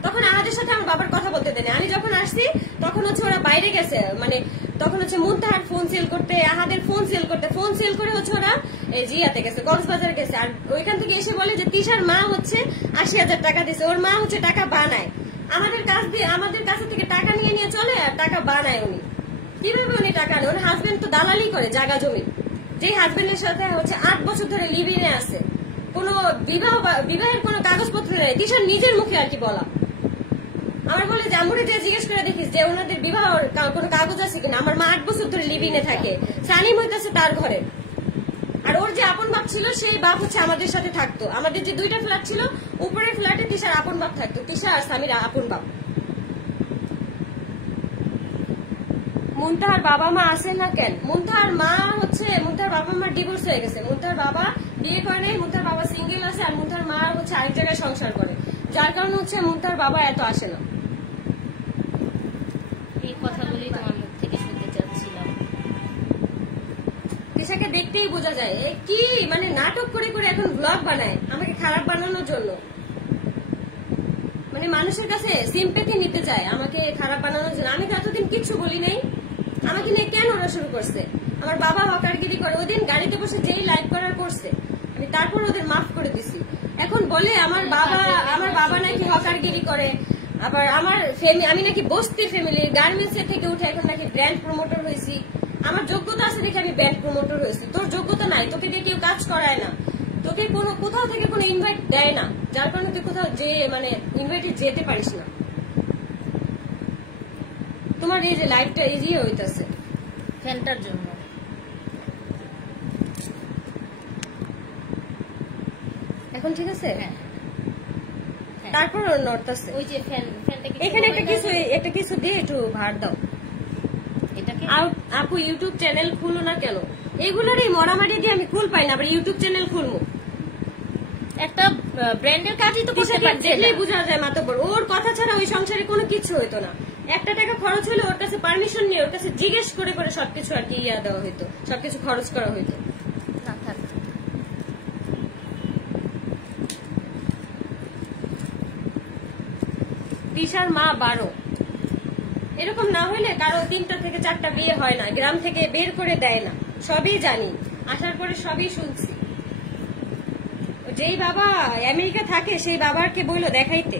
তখন আহাদের সাথে আমার বাবার কথা বলতে দেয়নি। আমি যখন আসছি তখন হচ্ছে ওরা বাইরে গেছে, মানে তখন হচ্ছে মুনতাহার ফোন সেল করতে, আহাদের ফোন সেল করতে, ফোন সেল করে হচ্ছে ওরা এই জিয়াতে গেছে, কক্সবাজার গেছে। আর ওইখান থেকে এসে বলে যে তিশার মা হচ্ছে 80,000 টাকা দিছে, ওর মা হচ্ছে টাকা বানায়, আমাদের কাছ থেকে টাকা নিয়ে নিয়ে চলে আর টাকা বানায়। উনি কিভাবে উনি টাকা নেয়? ওর হাজবেন্ড তো দালালি করে জায়গা জমি, যে হাজবেন্ডের সাথে হচ্ছে 8 বছর ধরে লিভিনে আছে, কোনো বিবাহের কোনো কাগজপত্র নেই, তিশার নিজের মুখে আর কি বলা। আমার বলে যে আমরে যে জিজ্ঞেস করে দেখিস যে ওনাদের বিবাহ কোনো কাগজ আছে কিনা। আমার মা 8 বছর ধরে লিভিনে থাকে, সানিম হইতেছে তার ঘরে। আর ওর যে আপন বাপ ছিল সেই বাপ হচ্ছে আমাদের সাথে থাকতো, আমাদের যে 2টা ফ্ল্যাট ছিল, উপরের ফ্ল্যাটে তিশার আপন বাপ থাকতো, তিশা আর স্বামীর আপন বাপ। মুনতাহার বাবা মা আসে না কেন? মুনতাহার বাবা মা ডিভোর্স হয়ে গেছে, মুনতাহার বাবা বিয়ে করে নাই, মুনতাহার বাবা সিঙ্গেল আছে, আর মুনতাহার মা হচ্ছে আরেক জায়গায় সংসার করে, যার কারণে হচ্ছে মুনতাহার বাবা এত আসে না। এই কথাগুলি তোমার মুখ থেকে শুনতে চাচ্ছিলাম। তিশাকে দেখতেই বোঝা যায় কি মানে নাটক করে করে এখন ব্লগ বানায় আমাকে খারাপ বানানোর জন্য, মানে মানুষের কাছে সিম্পেথি নিতে চায় আমাকে খারাপ বানানোর জন্য। আমি তো এতদিন কিচ্ছু বলি নাই, আমাকে নিয়ে কেন ওরা শুরু করছে? আমার বাবা হকারগিরি করে, ওই দিন গাড়িতে বসে যেই লাইভ করার করছে আমি তারপর ওদের মাফ করে দিছি। এখন বলে আমার বাবা নাকি হকারগিরি করে, আবার আমি নাকি বস্তির ফ্যামিলি, গার্মেন্টস থেকে উঠে এখন নাকি ব্র্যান্ড প্রমোটর হয়েছি। আমার যোগ্যতা আছে দেখে আমি ব্র্যান্ড প্রমোটর হয়েছি, তোর যোগ্যতা নাই, তোকে দিয়ে কেউ কাজ করায় না, তোকে কোথাও থেকে কোনো ইনভাইট দেয় না, যার কারণে তুই কোথাও যে মানে ইনভাইটে যেতে পারিস না। তোমার এই যে লাইফটা ইজি হইতাছে ফ্যানটার জন্য। এখন ঠিক আছে? হ্যাঁ, তারপর নড়তাছে। ওই যে ফ্যানটাকে এখানে একটা কিছু দিয়ে একটু ভার দাও। এটাকে আপু ইউটিউব চ্যানেল খুলো না কেন? এগুলোরই মরামারি দিয়ে আমি কুল পাই না, আবার ইউটিউব চ্যানেল খুলবো। একটা ব্র্যান্ডের কাজই তো করতে পারছে, দেখলেই বোঝা যায় মাতব্বর। ওর কথা ছাড়া ওই সংসারে কোনো কিছু হইতো না। 1 টাকা খরচ হলে ওর কাছে পারমিশন নিয়ে ওর কাছে জিজ্ঞেস করে করে সবকিছু আর কি দেওয়া হইতো, সবকিছু খরচ করা হইতো। তিশার মা 12, এরকম না হইলে কারো 3টা থেকে 4টা বিয়ে হয় না, গ্রাম থেকে বের করে দেয় না, সবই জানি, আসার পরে সবই শুনছি। যেই বাবা আমেরিকা থাকে সেই বাবাকে বললো দেখাইতে,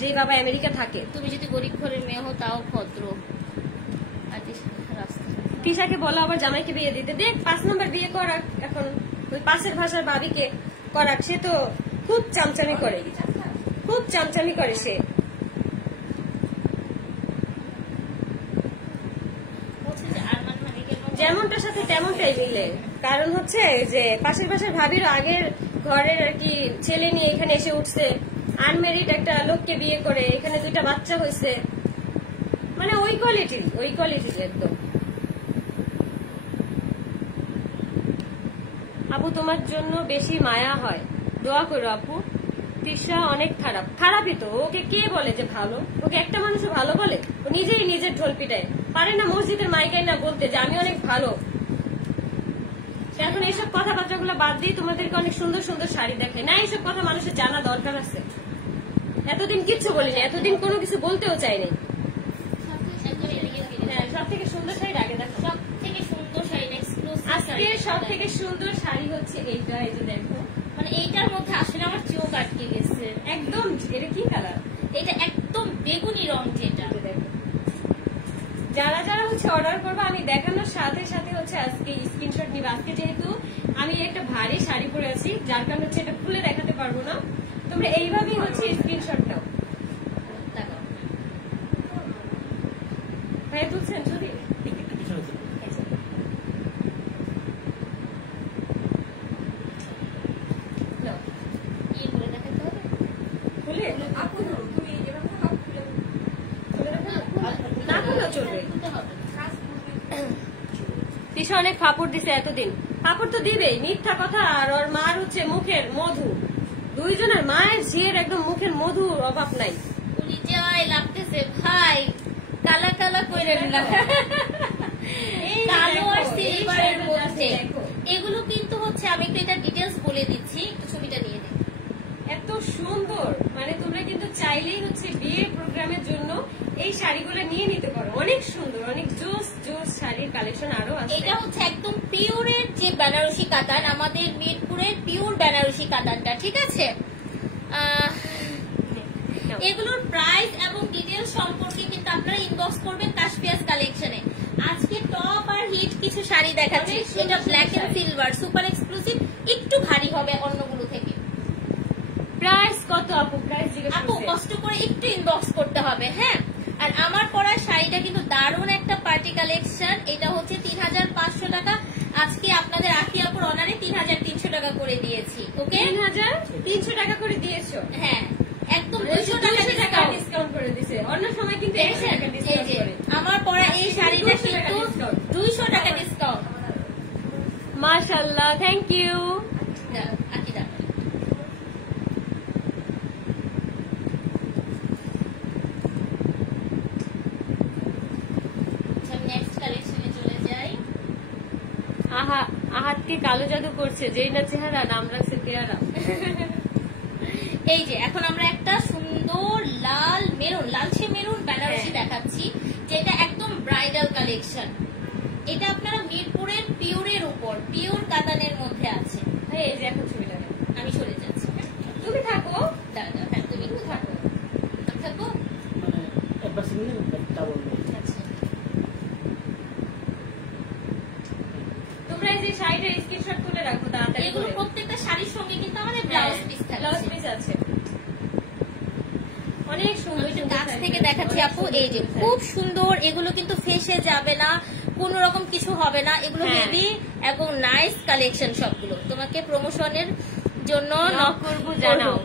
যেই বাবা আমেরিকা থাকে। তুমি যদি গরিব ঘরের মেয়ে হো তাও ভদ্র। তিশাকে বলো আবার জামাইকে বিয়ে দিতে, দেখ 5 নম্বর বিয়ে করাক, এখন ওই পাশের ভাষার ভাবিকে করাক, সে তো খুব চামচামি করে, খুব চামচামি করে সে। যেমনটার সাথে তেমনটাই মিলে, কারণ হচ্ছে যে পাশের পাশের ভাবির আগের ঘরের আর কি ছেলে নিয়ে এখানে এসে উঠছে, আনমেরিড একটা লোককে বিয়ে করে, এখানে 2টা বাচ্চা হয়েছে, মানে ওই কোয়ালিটির একদম। আপু তোমার জন্য বেশি মায়া হয়, দোয়া করো আপু। তিশা অনেক খারাপই তো, ওকে কে বলে যে ভালো? ওকে একটা মানুষও ভালো বলে? ও নিজেই নিজের ঢোল পিটায়, পারে না মসজিদের মাইকাই না বলতে যে আমি অনেক ভালো। এখন এইসব কথাবার্তাগুলো বাদ দিয়ে তোমাদেরকে অনেক সুন্দর সুন্দর শাড়ি দেখায় না, এইসব কথা মানুষের জানা দরকার আছে। এতদিন কিচ্ছু বলিনি, এতদিন কোনো কিছু বলতেও চাইনি। সব থেকে সুন্দর শাড়ি আগে দেখো, সব থেকে সুন্দর শাড়ি আজকে সব থেকে সুন্দর শাড়ি হচ্ছে এইটা, এই যে দেখো, মানে এইটার মধ্যে আসলে আমার চোখ আটকে গেছে একদম। এটা কি কালার? এটা একদম বেগুনি রং, যেটা যারা যারা হচ্ছে অর্ডার করবে আমি দেখানোর সাথে সাথে হচ্ছে আজকে স্ক্রিনশট নিবে। আজকে যেহেতু আমি একটা ভারী শাড়ি পরে আছি, যার কারণে হচ্ছে এটা খুলে দেখাতে পারবো না, তোমরা এইভাবেই হচ্ছে স্ক্রিনশট নাও। ভাইয়া তুলছেন যদি তিশা অনেক ফাপড় দিছে এতদিন, ফাপড় তো দিবেই, মিথ্যা কথা। আর ওর মার হচ্ছে মুখের মধু, দুইজনের মায়ের ঝিয়ের একদম মুখের মধুর অভাব নাই। যাই লাগতেছে ভাই, কালা কালা কইরেন না, কালো আর সিলভারের মধ্যে। এগুলো কিন্তু হচ্ছে আমি একটু এটা ডিটেলস বলে দিচ্ছি, একটু ছবিটা নিয়ে নিই। এত সুন্দর, মানে তোমরা কিন্তু চাইলেই হচ্ছে বিয়ে প্রোগ্রামের জন্য এই শাড়িগুলো নিয়ে নিতে পারো। অনেক সুন্দর, অনেক জোস জোস শাড়ির কালেকশন আরো আছে। এটা হচ্ছে একদম পিওরের যে বেনারসি কাতান, আমাদের মিরপুরের পিওর বেনারসি কাতানটা, ঠিক আছে। এগুলোর প্রাইস এবং ডিটেলস সম্পর্কে কিন্তু আপনারা ইনবক্স করবেন কাশপিয়াস কালেকশনে। আজকে টপ আর হিট কিছু শাড়ি দেখাচ্ছি, এটা black and silver, super exclusive, একটু ভারী হবে অন্যগুলো থেকে। প্রাইস কত আপু? প্রাইস আপু কষ্ট করে একটু ইনবক্স করতে হবে, হ্যাঁ। আর আমার পরা শাড়িটা কিন্তু দারুণ একটা পার্টি কালেকশন, এটা হচ্ছে 3500 টাকা। আজকে আপনাদের আখি আপুর অনারে 3300 টাকা করে দিয়েছি। ওকে, 3300 টাকা করে দিয়েছো? হ্যাঁ, একদম 200 টাকা ডিসকাউন্ট করে দিয়েছে। অন্য সময় কিন্তু 100 টাকা ডিসকাউন্ট করে। আমার পরা এই শাড়িটা কিন্তু 200 টাকা ডিসকাউন্ট। মাশাআল্লাহ, থ্যাংক ইউ। আকি দা আহাতকে কালো জাদু করছে, যেই না চেহারা নাম রাখছে পেয়ারা। এই যে এখন আমরা একটা সুন্দর লাল মেরুন, লালচে মেরুন বেনারসি দেখাচ্ছি, যেটা একদম ব্রাইডাল কালেকশন। এটা আপনারা মিরপুরের পিওরের উপর, পিওর কাতানের মধ্যে আছে। এই যে এখন ছবিটা আমি সরে যাচ্ছি, তুমি থাকো। দাদা হ্যাঁ, তুমি থাকো, থাকো। তোমরা এই যে শাড়িটার স্ক্রিনশট তুলে রাখো তাড়াতাড়ি। এগুলো প্রত্যেকটা শাড়ির সঙ্গে কিন্তু আমাদের ব্লাউজ পিস থাকে, ব্লাউজ পিস আছে। অনেক সুন্দর, কাছ থেকে দেখাচ্ছি আপু। এই যে খুব সুন্দর, এগুলো কিন্তু ফেসে যাবে না, কোন রকম কিছু হবে না। এগুলো হেভি এবং নাইস কালেকশন সবগুলো। তোমাকে প্রমোশনের জন্য নক করবো, জানাও।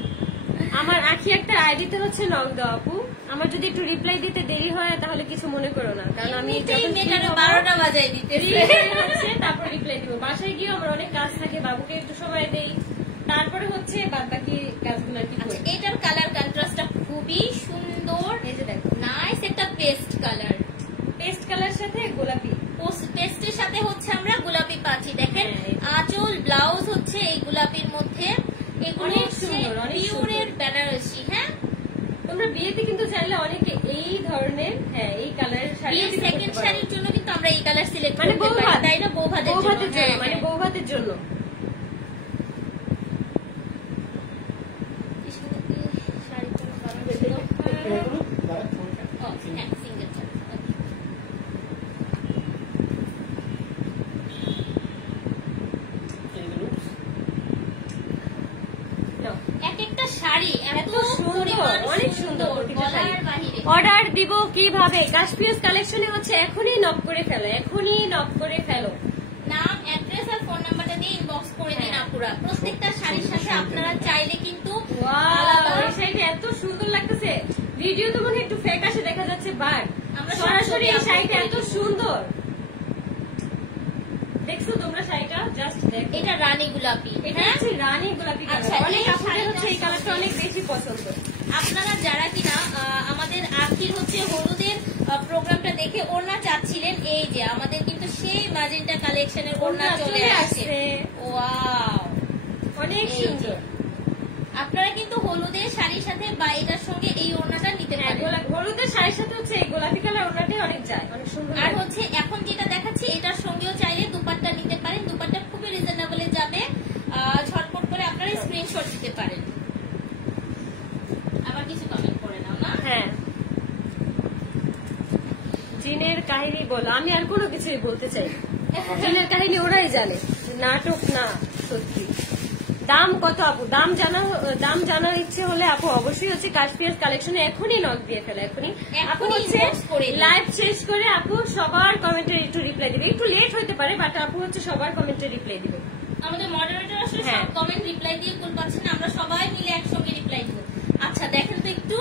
আমার আখি একটা আইডিতে হচ্ছে নক দাও আপু। আমার যদি একটু রিপ্লাই দিতে দেরি হয় তাহলে কিছু মনে করো না, কারণ আমি 12টা বাজায় দিতে তারপর রিপ্লাই দিব। বাসায় গিয়ে আমার অনেক কাজ থাকে, বাবুকে একটু সময় দেই, তারপরে হচ্ছে বাদ বাকি কাজগুলো আর কি করি। এটার কালার কন্ট্রাস্টটা খুবই সুন্দর। এই যে দেখো, নাইস একটা পেস্ট কালার, পেস্ট কালার সাথে গোলাপি, পেস্টের সাথে হচ্ছে আমরা গোলাপি পাচ্ছি। দেখেন আঁচল ব্লাউজ হচ্ছে এই গোলাপির মধ্যে। এগুলো সুন্দর, পিওরের বেনারসি। হ্যাঁ, তোমরা বিয়েতে কিন্তু চাইলে অনেকে এই ধরনের এই কালারের শাড়ি, সেকেন্ড শাড়ির জন্য কিন্তু আমরা এই কালার সিলেক্ট মানে করতে পারি, তাই না? বৌভাতের জন্য, মানে বৌভাতের জন্য। অর্ডার দিব কিভাবে? কাশপিয়াস কালেকশনে হচ্ছে এখনই নক করে ফেলো, এখনই নক করে ফেলো। নাম, অ্যাড্রেস আর ফোন নাম্বারটা দিয়ে ইনবক্স করে দিন আপুরা। প্রত্যেকটা শাড়ির সাথে আপনারা চাইলে কিন্তু এই শাড়িটা এত সুন্দর লাগতেছে। ভিডিও তো মনে একটু ফেক আসে দেখা যাচ্ছে, বাট আমরা সরাসরি এই শাড়িটা এত সুন্দর। দেখছো তোমরা শাড়িটা? জাস্ট দেখো, এটা রানী গোলাপি। এটা হচ্ছে রানী গোলাপি কালার। অনেক আপনাদের হচ্ছে এই কালারটা অনেক বেশি পছন্দ। আপনারা যারা কিনা আমাদের আখির হচ্ছে হলুদের প্রোগ্রামটা দেখে ওড়না চাচ্ছিলেন, এই যে আমাদের কিন্তু সেই ম্যাজেন্টা কালেকশনের ওড়না চলে আসছে। ওয়াও, অনেক সুন্দর। আপনারা কিন্তু হলুদের শাড়ির সাথে বা এটার সঙ্গে এই ওড়নাটা নিতে পারেন। হলুদের শাড়ির সাথে হচ্ছে এই গোলাপি কালার ওড়নাটাই অনেক যায়, অনেক সুন্দর। আর হচ্ছে এখন যেটা দেখাচ্ছি এটার সঙ্গেও চাইলে দুপাট্টা নিতে পারেন। দুপাট্টা খুবই রিজনেবলে যাবে, ঝটপট করে আপনারা স্ক্রিনশট দিতে পারেন। আবার কিছু কমেন্ট করে নাও না। হ্যাঁ, জিনের কাহিনী বলো, আমি আর কোনো কিছুই বলতে চাই না। দিনের কাহিনী ওরাই জানে, নাটক না সত্যি। দাম কত আপু? দাম জানার ইচ্ছে হলে আপু অবশ্যই হচ্ছে কাশপিয়াস কালেকশনে এখনই নক দিয়ে ফেলে, এখনই। আপু হচ্ছে লাইভ শেষ করে আপু সবার কমেন্টে একটু রিপ্লাই দিবে, একটু লেট হতে পারে, বাট আপু হচ্ছে সবার কমেন্টে রিপ্লাই দিবে। আমাদের মডারেটর আসলে সব কমেন্ট রিপ্লাই দিয়ে কুল পাচ্ছে না, আমরা সবাই মিলে একসঙ্গে রিপ্লাই দিব। আচ্ছা দেখেন তো একটু,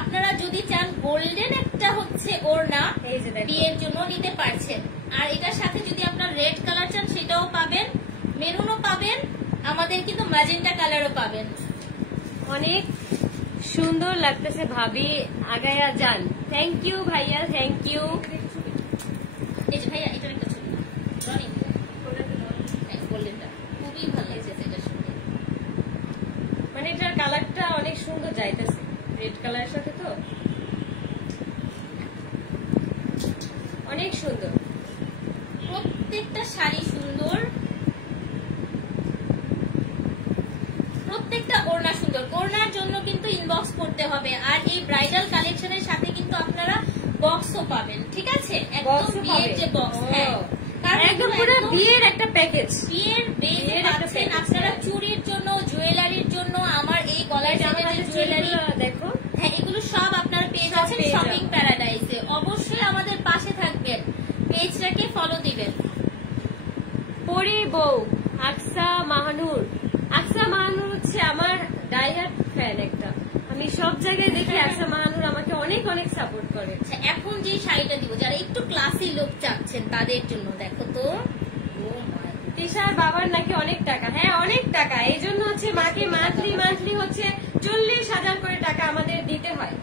আপনারা যদি চান গোল্ডেন একটা হচ্ছে ওড়না বিয়ের জন্য নিতে পারছেন, আর এটার সাথে যদি আপনার রেড কালার চান সেটাও পাবেন, মেরুনও পাবেন, আমাদের কিন্তু ম্যাজেন্টা কালারও পাবেন। অনেক সুন্দর লাগতেছে ভাবি, আগায়া যান। থ্যাংক ইউ ভাইয়া, থ্যাংক ইউ। এই যে ভাইয়া এটার একটা ছবি রনি, গোল্ডেনটা খুবই ভালো লাগছে এটা শুনে, মানে এটার কালারটা অনেক সুন্দর যাইতেছে রেড কালারের সাথে, তো অনেক সুন্দর। প্রত্যেকটা শাড়ি সুন্দর, প্রত্যেকটা ওড়না সুন্দর। ওড়নার জন্য কিন্তু ইনবক্স করতে হবে, আর এই ব্রাইডাল কালেকশনের সাথে কিন্তু আপনারা বক্সও পাবেন, ঠিক আছে? একদম বিয়ের যে বক্স, হ্যাঁ একদম পুরো বিয়ের একটা প্যাকেজ, বিয়ের বেজে পাচ্ছেন আপনারা চুড়ির জন্য, জুয়েলারির জন্য। আমার এই গলার যে জুয়েলারি দেখো, হ্যাঁ এগুলো সব আপনারা পেয়ে যাচ্ছেন শপিং প্যারাডাইসে। অবশ্যই আমাদের পাশে থাকবেন, পেজটাকে ফলো দিবেন। পরি বউ আকসা মাহানুর, আকসা মাহানুর হচ্ছে আমার ডাইহার্ট ফ্যান একটা, আমি সব জায়গায় দেখি আকসা মাহানুর আমাকে অনেক অনেক সাপোর্ট করে। আচ্ছা এখন যে শাড়িটা দিব, যারা একটু ক্লাসি লুক চাচ্ছেন তাদের জন্য, দেখো তো তিশার বাবার নাকি অনেক টাকা, হ্যাঁ অনেক টাকা, এই জন্য হচ্ছে মাকে মান্থলি হচ্ছে 40,000 করে টাকা আমাদের দিতে হয়।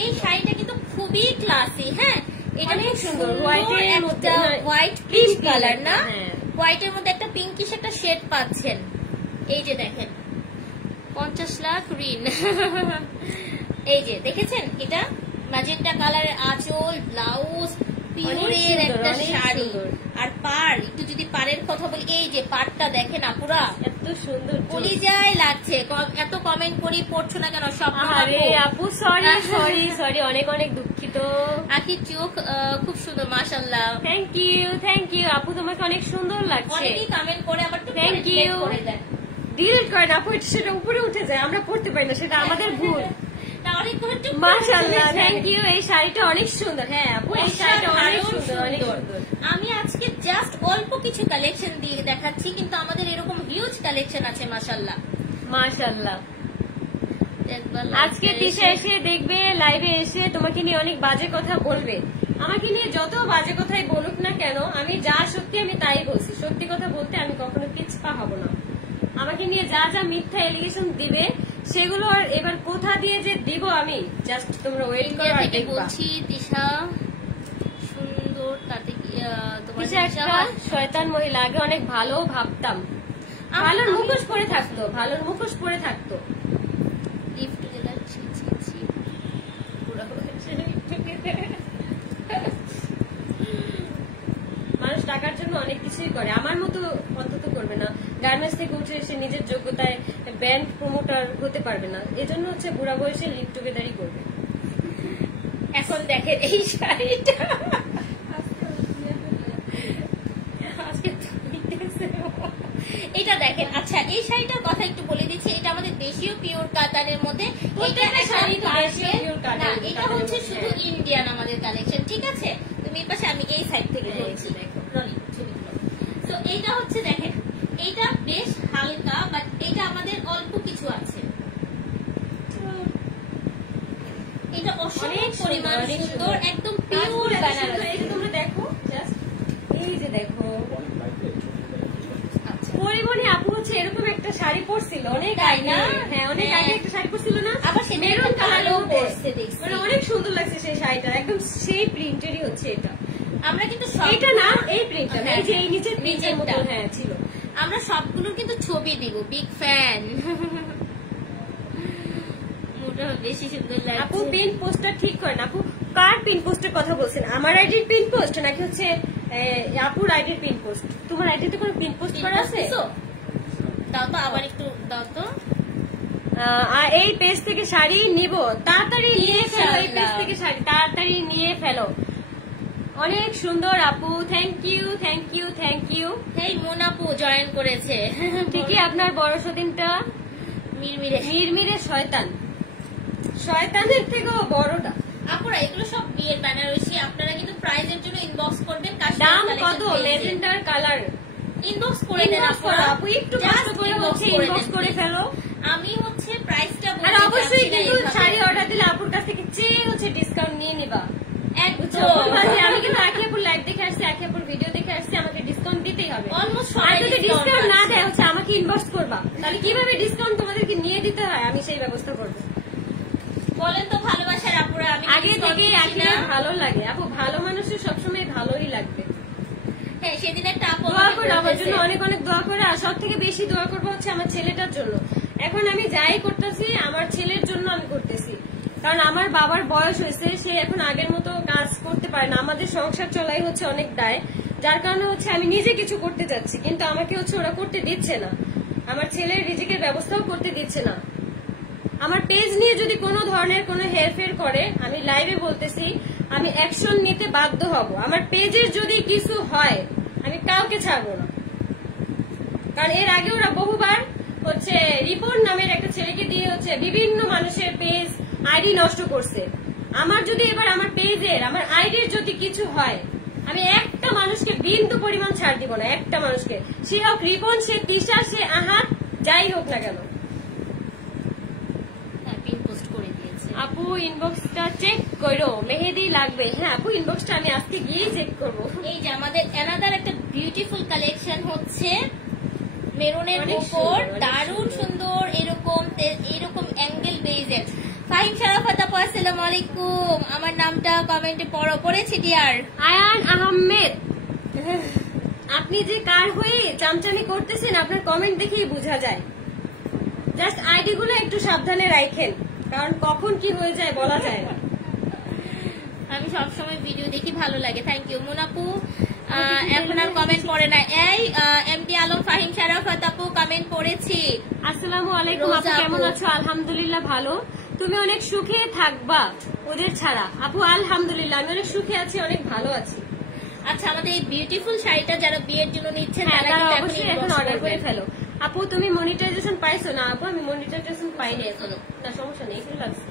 এই শাড়িটা কিন্তু খুবই ক্লাসি, হ্যাঁ এটা অনেক খুব সুন্দর, সুন্দর, হোয়াইটের মধ্যে, হোয়াইট পিঙ্ক কালার না, হ্যাঁ। হোয়াইটের মধ্যে একটা পিঙ্কিশ একটা শেড পাচ্ছেন। এই যে দেখেন 50 লাখ ঋণ এই যে দেখেছেন, এটা ম্যাজেন্টা কালারের আঁচল, ব্লাউজ, পিওরের একটা শাড়ি, আর পার একটু যদি পাড়ের কথা বলি, এই যে পাড়টা দেখেন আপুরা এত সুন্দর, কলিজায় লাগছে। এত কমেন্ট করি পড়ছো না কেন? সব আরে আপু সরি অনেক অনেক দুঃখিত। আখির চোখ খুব সুন্দর মাশাআল্লাহ। থ্যাংক ইউ আপু, তোমাকে অনেক সুন্দর লাগছে। অনেকেই কমেন্ট করে আবার তো থ্যাংক ইউ। ডিলিট করেন আপু, সেটা উপরে উঠে যায়, আমরা পড়তে পারি না, সেটা আমাদের ভুল। মাশাআল্লাহ, থ্যাংক ইউ। এই শাড়িটা অনেক সুন্দর, হ্যাঁ আপু এই শাড়িটা অনেক সুন্দর, অনেক সুন্দর। আমি আজকে জাস্ট অল্প কিছু কালেকশন দিয়ে দেখাচ্ছি, কিন্তু আমাদের এরকম হিউজ কালেকশন আছে মাশাআল্লাহ মাশাআল্লাহ। আজকে তিশা এসে দেখবে লাইভে এসে তোমাকে নিয়ে অনেক বাজে কথা বলবে, আমাকে নিয়ে যত বাজে কথাই বলুক না কেন, আমি যা সত্যি আমি তাই বলছি, সত্যি কথা বলতে আমি কখনো পিছপা হব না। আমাকে নিয়ে যা যা মিথ্যা এলিগেশন দিবে সেগুলো আর এবার কোথা দিয়ে যে দিব আমি, জাস্ট তোমরা ওয়েট করো আর দেখবা। বলছি তিশা সুন্দর, তাতে তিশা একটা শয়তান মহিলা, আগে অনেক ভালো ভাবতাম, ভালোর মুখোশ পরে থাকতো, ভালোর মুখোশ পরে থাকতো। মানুষ টাকার জন্য অনেক কিছুই করে, আমার মতো অন্তত করবে না। গার্মেন্টস থেকে উঠে এসে নিজের যোগ্যতায় ব্যান্ড প্রমোটার হতে পারবে না, এজন্য হচ্ছে বুড়া বয়সে লিভ টুগেদারই করবে। এখন দেখেন এই শাড়িটা, এটা দেখেন। আচ্ছা এই শাড়িটার কথা একটু বলে দিচ্ছি, এটা আমাদের দেশীয় পিওর কাতানের মধ্যে, এটা হচ্ছে শুধু ইন্ডিয়ান আমাদের কালেকশন, ঠিক আছে? তুমি পাশে, আমি এই সাইড থেকে বলছি, তো এইটা হচ্ছে দেখেন, এইটা বেশ হালকা, বাট এটা আমাদের অল্প কিছু আছে, এটা অনেক পরিমাণ সুন্দর, একদম পিওর বেনারসি। তোমরা দেখো, এই যে দেখো পরিমণি আপু হচ্ছে এরকম একটা শাড়ি পরছিল অনেক আগে, হ্যাঁ অনেক আগে একটা শাড়ি পরছিল না, আবার সে মেরুন কালারও পরছে, দেখছি মানে অনেক সুন্দর লাগছে সেই শাড়িটা, একদম সেই প্রিন্টেরই হচ্ছে এটা। আমরা কিন্তু এটা না, এই প্রিন্টটা, এই যে এই নিচের প্রিন্টের মতো, হ্যাঁ ছিল। আমরা সবগুলোর কিন্তু ছবি দিব, বিগ ফ্যান। মোটা বেশি সুন্দর লাগছে। আপু পিন পোস্টটা ঠিক করেন আপু, কার পিন পোস্টের কথা বলছেন? আমার আইডির পিন পোস্ট নাকি হচ্ছে আপুর আইডির পিন পোস্ট? তোমার আইডিতে কোনো পিন পোস্ট করা আছে? দাও তো, আবার একটু দাও তো। আর এই পেজ থেকে শাড়ি নিব, তাড়াতাড়ি নিয়ে ফেলো, এই পেজ থেকে শাড়ি তাড়াতাড়ি নিয়ে ফেলো। অনেক সুন্দর আপু, thank you thank you thank you. এই মন আপু জয়েন করেছে। ঠিকই, আপনার বড় সতীনটা মিরমিরে মিরমিরে শয়তান, শয়তানের থেকেও বড়টা। আপুরা এগুলো সব বিয়ের বেনারসি, আপনারা কিন্তু প্রাইজের জন্য ইনবক্স করবেন। দাম কত? Lavender colour. ইনবক্স করে দেন আপু, একটু কষ্ট করে হচ্ছে ইনবক্স করে ফেলো। আমি হচ্ছে প্রাইসটা আর অবশ্যই কিন্তু শাড়ি অর্ডার দিলে আপুর কাছ থেকে চেয়ে হচ্ছে ডিসকাউন্ট নিয়ে নিবা। আমি কিন্তু আখিয়াপুর লাইভ দেখে আসছি, আখিয়াপুর ভিডিও দেখে আসছি, আমাকে ডিসকাউন্ট দিতেই হবে। আর যদি ডিসকাউন্ট না দেয় হচ্ছে আমাকে ইনবক্স করবা, তাহলে কিভাবে ডিসকাউন্ট তোমাদেরকে নিয়ে দিতে হয় আমি সেই ব্যবস্থা করবো। বলেন তো ভালোবাসার আপুরা, আমি আগে থেকে আখিয়া ভালো লাগে আপু, ভালো মানুষের সবসময় ভালোই লাগবে। হ্যাঁ, সেদিন একটা আপু দোয়া করে আমার জন্য অনেক অনেক দোয়া করে, আর সব থেকে বেশি দোয়া করবো হচ্ছে আমার ছেলেটার জন্য। এখন আমি যাই করতেছি আমার ছেলের জন্য আমি করতেছি, কারণ আমার বাবার বয়স হয়েছে, সে এখন আগের মতো কাজ করতে পারে না, আমাদের সংসার চলাই হচ্ছে অনেক দায়, যার কারণে হচ্ছে আমি নিজে কিছু করতে যাচ্ছি, কিন্তু আমাকে হচ্ছে ওরা করতে দিচ্ছে না, আমার ছেলের রিজিকের ব্যবস্থাও করতে দিচ্ছে না। আমার পেজ নিয়ে যদি কোনো ধরনের কোনো হেরফের করে, আমি লাইভে বলতেছি আমি অ্যাকশন নিতে বাধ্য হব। আমার পেজের যদি কিছু হয় আমি কাউকে ছাড়বো না, কারণ এর আগে ওরা বহুবার হচ্ছে রিপোর্ট নামের একটা ছেলেকে দিয়ে হচ্ছে বিভিন্ন মানুষের পেজ আইডি নষ্ট করছে। আমার যদি এবার আমার পেজের আমার আইডির যদি কিছু হয়, আমি একটা মানুষকে বিন্দু পরিমাণ ছাড় দিব না, একটা মানুষকে, সে হোক রিপন, সে তিশা, সে আহাত, যাই হোক না কেন। আপু ইনবক্সটা চেক করো, মেহেদি লাগবে। হ্যাঁ আপু, ইনবক্সটা আমি আজকে গিয়েই চেক করবো। এই যে আমাদের অ্যানাদার একটা বিউটিফুল কালেকশন হচ্ছে মেরুনের উপর, দারুণ সুন্দর, এরকম অ্যাঙ্গেল বেজের। ফাহিম শারাফাত আপু আসসালামু আলাইকুম, আমার নামটা কমেন্টে পড়েছি ডিয়ার। আয়ান আহমেদ, আপনি যে কার হয়ে চামচামি করতেছেন আপনার কমেন্ট দেখেই বোঝা যায়। জাস্ট আইডি গুলো একটু সাবধানে রাখেন, কারণ কখন কি হয়ে যায় বলা যায় না। আমি সবসময় ভিডিও দেখি, ভালো লাগে। থ্যাংক ইউ মোনাপু। এখন আর কমেন্ট পড়ে না। এই এমডি আলম ফাহিম শারাফাত আপু কমেন্ট পড়েছি। আসসালামু আলাইকুম আপু, কেমন আছো? আলহামদুলিল্লাহ ভালো। তুমি অনেক সুখে থাকবা ওদের ছাড়া। আপু আলহামদুলিল্লাহ আমি অনেক সুখে আছি, অনেক ভালো আছি। আচ্ছা, আমাদের এই বিউটিফুল শাড়িটা যারা বিয়ের জন্য নিচ্ছেন তারা অবশ্যই এখন অর্ডার করে ফেলো। আপু তুমি মনিটাইজেশন পাইছো? না আপু, আমি মনিটাইজেশন পাইনি এখনো। না সমস্যা নেই, একটু লাগছে।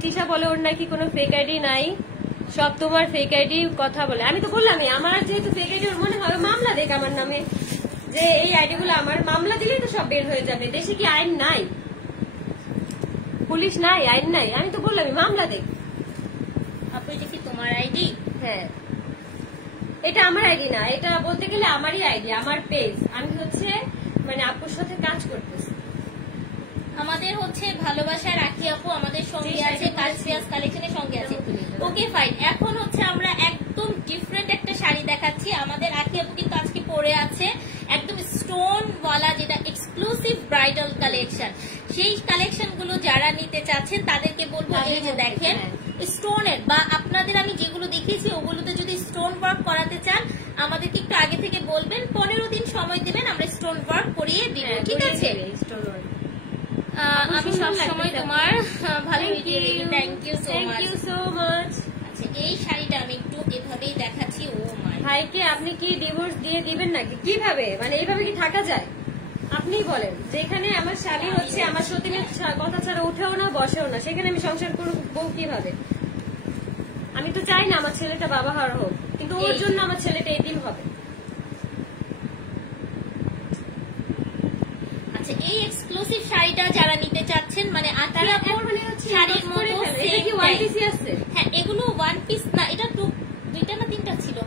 তিশা বলে ওর নাকি কোনো ফেক আইডি নাই, সব তোমার ফেক আইডি কথা বলে। আমি তো বললামই আমার যেহেতু ফেক আইডি, ওর মনে হয় মামলা দেখ আমার নামে, যে এই আইডি গুলো আমার, মামলা দিলেই তো সব বের হয়ে যাবে। দেশে কি আইন নাই? পুলিশ নাই, আইন নাই? আমি তো বললামই মামলা দেখ। আপু এটা কি তোমার আইডি? হ্যাঁ, এটা আমার আইডি না, এটা বলতে গেলে আমারই আইডি, আমার পেজ। আমি হচ্ছে মানে আপুর সাথে কাজ করতেছি। আমাদের হচ্ছে ভালোবাসার রাখি আপু আমাদের সঙ্গে আছে, কালসিয়াস কালেকশনের সঙ্গে আছে। ওকে ফাইন, এখন হচ্ছে আমরা একদম ডিফারেন্ট একটা শাড়ি দেখাচ্ছি। আমাদের রাখি আপু কিন্তু আজকে পরে আছে একদম স্টোন ওয়ালা, যেটা এক্সক্লুসিভ ব্রাইডাল কালেকশন। সেই কালেকশন গুলো যারা নিতে চাচ্ছেন তাদেরকে বলবো, এই যে দেখেন স্টোনের, বা আপনাদের আমি যেগুলো দেখিয়েছি ওগুলোতে যদি স্টোন ওয়ার্ক করাতে চান আমাদেরকে একটু আগে থেকে বলবেন, 15 দিন সময় দিবেন, আমরা স্টোন ওয়ার্ক করিয়ে দিব। ঠিক আছে? আমি সবসময় তোমার ভালো ভিডিও দেখি। Thank you so much. আচ্ছা, এই শাড়িটা আমি একটু এভাবেই দেখাচ্ছি। ও মাই, ভাইকে আপনি কি ডিভোর্স দিয়ে দিবেন নাকি? কিভাবে, মানে এইভাবে কি থাকা যায়? আপনি বলেন, যেখানে আমার স্বামী হচ্ছে আমার সতীনের কথা ছাড়া উঠেও না বসেও না, সেখানে আমি সংসার করবো কিভাবে? আমি তো চাই না আমার ছেলেটা বাবা হারা হোক, কিন্তু ওর জন্য আমার ছেলেটা এতিম হবে। আচ্ছা, এই এক্সক্লুসিভ শাড়িটা যারা নিতে চাচ্ছেন, মানে আতারাপুর শাড়ির মতো হ্যাঁ, এগুলো ওয়ান পিস না, এটা দুইটা না তিনটা ছিল,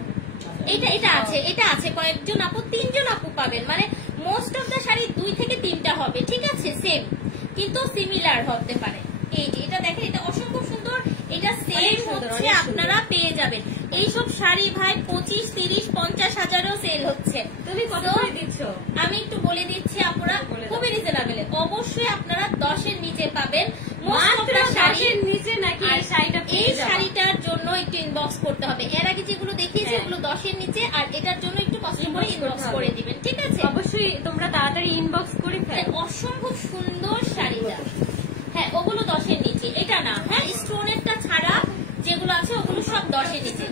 এটা আছে কয়েকজন আপু, 3 জন আপু পাবেন, মানে মোস্ট অফ দা শাড়ি 2 থেকে 3টা হবে। ঠিক আছে? সেম কিন্তু সিমিলার হতে পারে। এই যে এটা দেখেন, এটা অসম্ভব সুন্দর, এটা সেল হচ্ছে, আপনারা পেয়ে যাবেন। এইসব শাড়ি ভাই 25, 30, 50 হাজারও সেল হচ্ছে। তুমি কত করে দিচ্ছ? আমি একটু বলে দিচ্ছি আপুরা, খুবই রিজনেবল। অবশ্যই আপনারা 10-এর নিচে পাবেন। এই শাড়িটার জন্য একটু ইনবক্স করতে হবে। এর আগে যেগুলো দেখিয়েছি ওগুলো 10-এর নিচে, আর এটার জন্য একটু কষ্ট তাড়াতাড়ি করে ইনবক্স করে দিবেন, ঠিক আছে? অবশ্যই তোমরা তাড়াতাড়ি ইনবক্স করে ফেলো। অসম্ভব সুন্দর শাড়িটা। হ্যাঁ, ওগুলো 10-এর নিচে, এটা না। হ্যাঁ, স্টোনেরটা ছাড়া যেগুলো আছে ওগুলো সব 10-এর নিচে।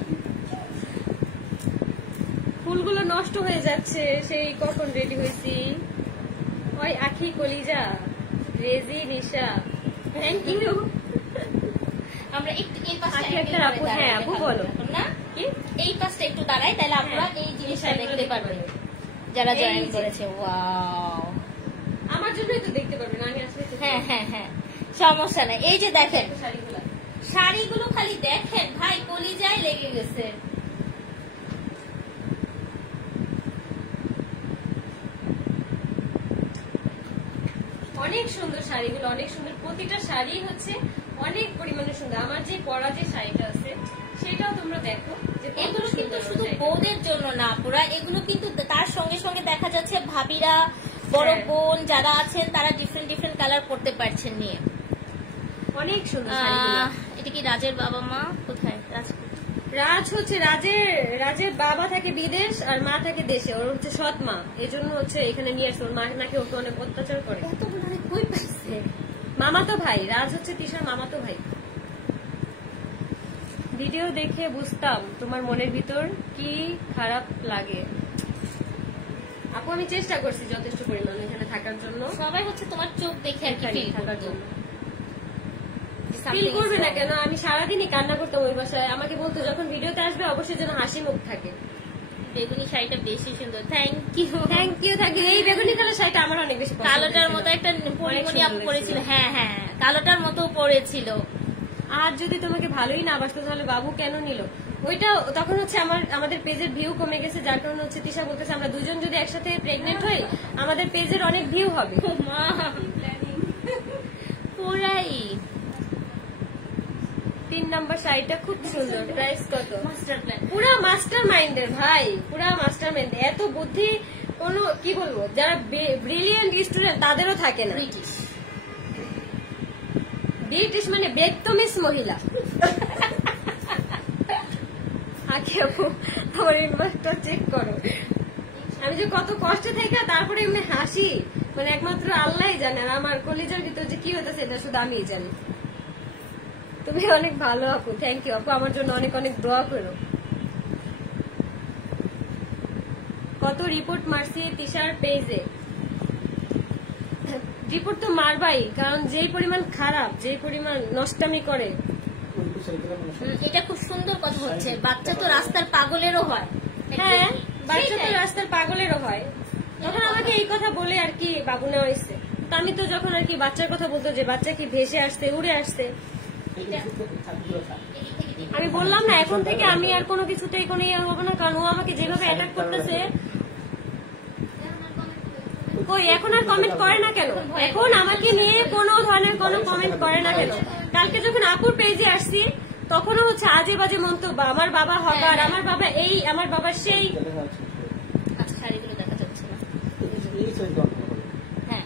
ফুলগুলো নষ্ট হয়ে যাচ্ছে, সেই কখন রেডি হয়েছি। ওই আখি কলিজা রেজি নিশা, থ্যাংক ইউ। আমরা একটু এই পাশটা আখি একটা আপু, হ্যাঁ আপু বলো না কি, এই পাশটা একটু দাঁড়াই, তাহলে আপনারা এই জিনিসটা দেখতে পারবেন যারা জয়েন করেছে। ওয়াও, আমার জন্যই তো দেখতে পারবেন, আমি আসলে হ্যাঁ হ্যাঁ হ্যাঁ, সমস্যা নাই। এই যে দেখেন শাড়িগুলো, শাড়িগুলো খালি দেখেন ভাই, কলিজায় লেগে গেছে। অনেক সুন্দর শাড়িগুলো, অনেক সুন্দর। প্রতিটা শাড়ি হচ্ছে অনেক পরিমাণে সুন্দর। আমার যে পরা যে শাড়িটা আছে সেটাও তোমরা দেখো। এগুলো কিন্তু শুধু বউদের জন্য না পুরা, এগুলো কিন্তু তার সঙ্গে সঙ্গে দেখা যাচ্ছে ভাবিরা, বড় বোন যারা আছেন তারা ডিফারেন্ট ডিফারেন্ট কালার পরতে পারছেন নিয়ে। অনেক সুন্দর শাড়িগুলো। এটা কি রাজের বাবা মা কোথায়? রাজ হচ্ছে রাজের বাবা থাকে বিদেশ আর মা থাকে দেশে। ওর হচ্ছে সৎ মা, এই জন্য হচ্ছে এখানে নিয়ে আসছে। ওর মা নাকি ওকে অনেক অত্যাচার করে। কই পাইছে? মামাতো ভাই, রাজ হচ্ছে তিশার মামাতো ভাই। ভিডিও দেখে বুঝতাম তোমার মনের ভিতর কি খারাপ লাগে। আপু আমি চেষ্টা করছি যথেষ্ট পরিমাণ এখানে থাকার জন্য। সবাই হচ্ছে তোমার চোখ দেখে আর কি ফিল থাকার করতো। জন্য ফিল করবে না কেন? আমি সারাদিনই কান্না করতাম ওই বাসায়। আমাকে বলতো যখন ভিডিওতে আসবে অবশ্যই যেন হাসি মুখ থাকে। বেগুনি শাড়িটা বেশি সুন্দর, থ্যাংক ইউ। থ্যাংক ইউ থাকে। এই বেগুনি কালার শাড়িটা আমার অনেক বেশি পছন্দ। কালোটার মতো একটা পরিমণি আপু পরেছিল, হ্যাঁ হ্যাঁ কালোটার মতো পরেছিল। আর যদি তোমাকে ভালোই না বাসতো তাহলে বাবু কেন নিল? ওইটা তখন হচ্ছে আমাদের পেজের ভিউ কমে গেছে, যার কারণে হচ্ছে তিশা বলতেছে আমরা দুজন যদি একসাথে প্রেগনেন্ট হই আমাদের পেজের অনেক ভিউ হবে। পুরাই 3 নাম্বার শাড়িটা খুব সুন্দর। প্রাইস কত? মাস্টার প্ল্যান, পুরা মাস্টার মাইন্ডের ভাই, পুরা মাস্টার মাইন্ড। এত বুদ্ধি কোনো কি বলবো, যারা ব্রিলিয়ান্ট স্টুডেন্ট তাদেরও থাকে না। ব্রিটিশ মানে বেক্তমিস মহিলা। আগে আপু আমার ইনবক্সটা চেক করো। আমি যে কত কষ্টে থেকে তারপরে এমনি হাসি, মানে একমাত্র আল্লাহই জানে। আর আমার কলিজার ভিতর যে কি হইতেছে এটা শুধু আমিই জানি। তুমি অনেক ভালো আপু, থ্যাংক ইউ আপু। আমার জন্য অনেক অনেক দোয়া করো। কত রিপোর্ট মারছি তিশার পেজে। রিপোর্ট তো মারবাই, কারণ যেই পরিমাণ খারাপ, যেই পরিমাণ নষ্টামি করে। এটা খুব সুন্দর কথা হচ্ছে, বাচ্চা তো রাস্তার পাগলেরও হয়। হ্যাঁ, বাচ্চা তো রাস্তার পাগলেরও হয়। তখন আমাকে এই কথা বলে আর কি বাবু নেওয়া হয়েছে। তো আমি তো যখন আর কি বাচ্চার কথা বলতো যে বাচ্চা কি ভেসে আসছে, উড়ে আসছে, আমি বললাম না এখন থেকে আমি আর কোনো কিছুতেই কোনো ইয়ে হবো না, কারণ ও আমাকে যেভাবে অ্যাটাক করতেছে। কই এখন আর কমেন্ট করে না কেন? এখন আমাকে নিয়ে কোনো ধরনের কোনো কমেন্ট করে না কেন? কালকে যখন আপুর পেজে আসছি তখনও হচ্ছে আজে বাজে মন্তব্য, আমার বাবা হবার, আমার বাবা এই, আমার বাবা সেই। আচ্ছা শাড়িগুলো দেখা যাচ্ছে না। হ্যাঁ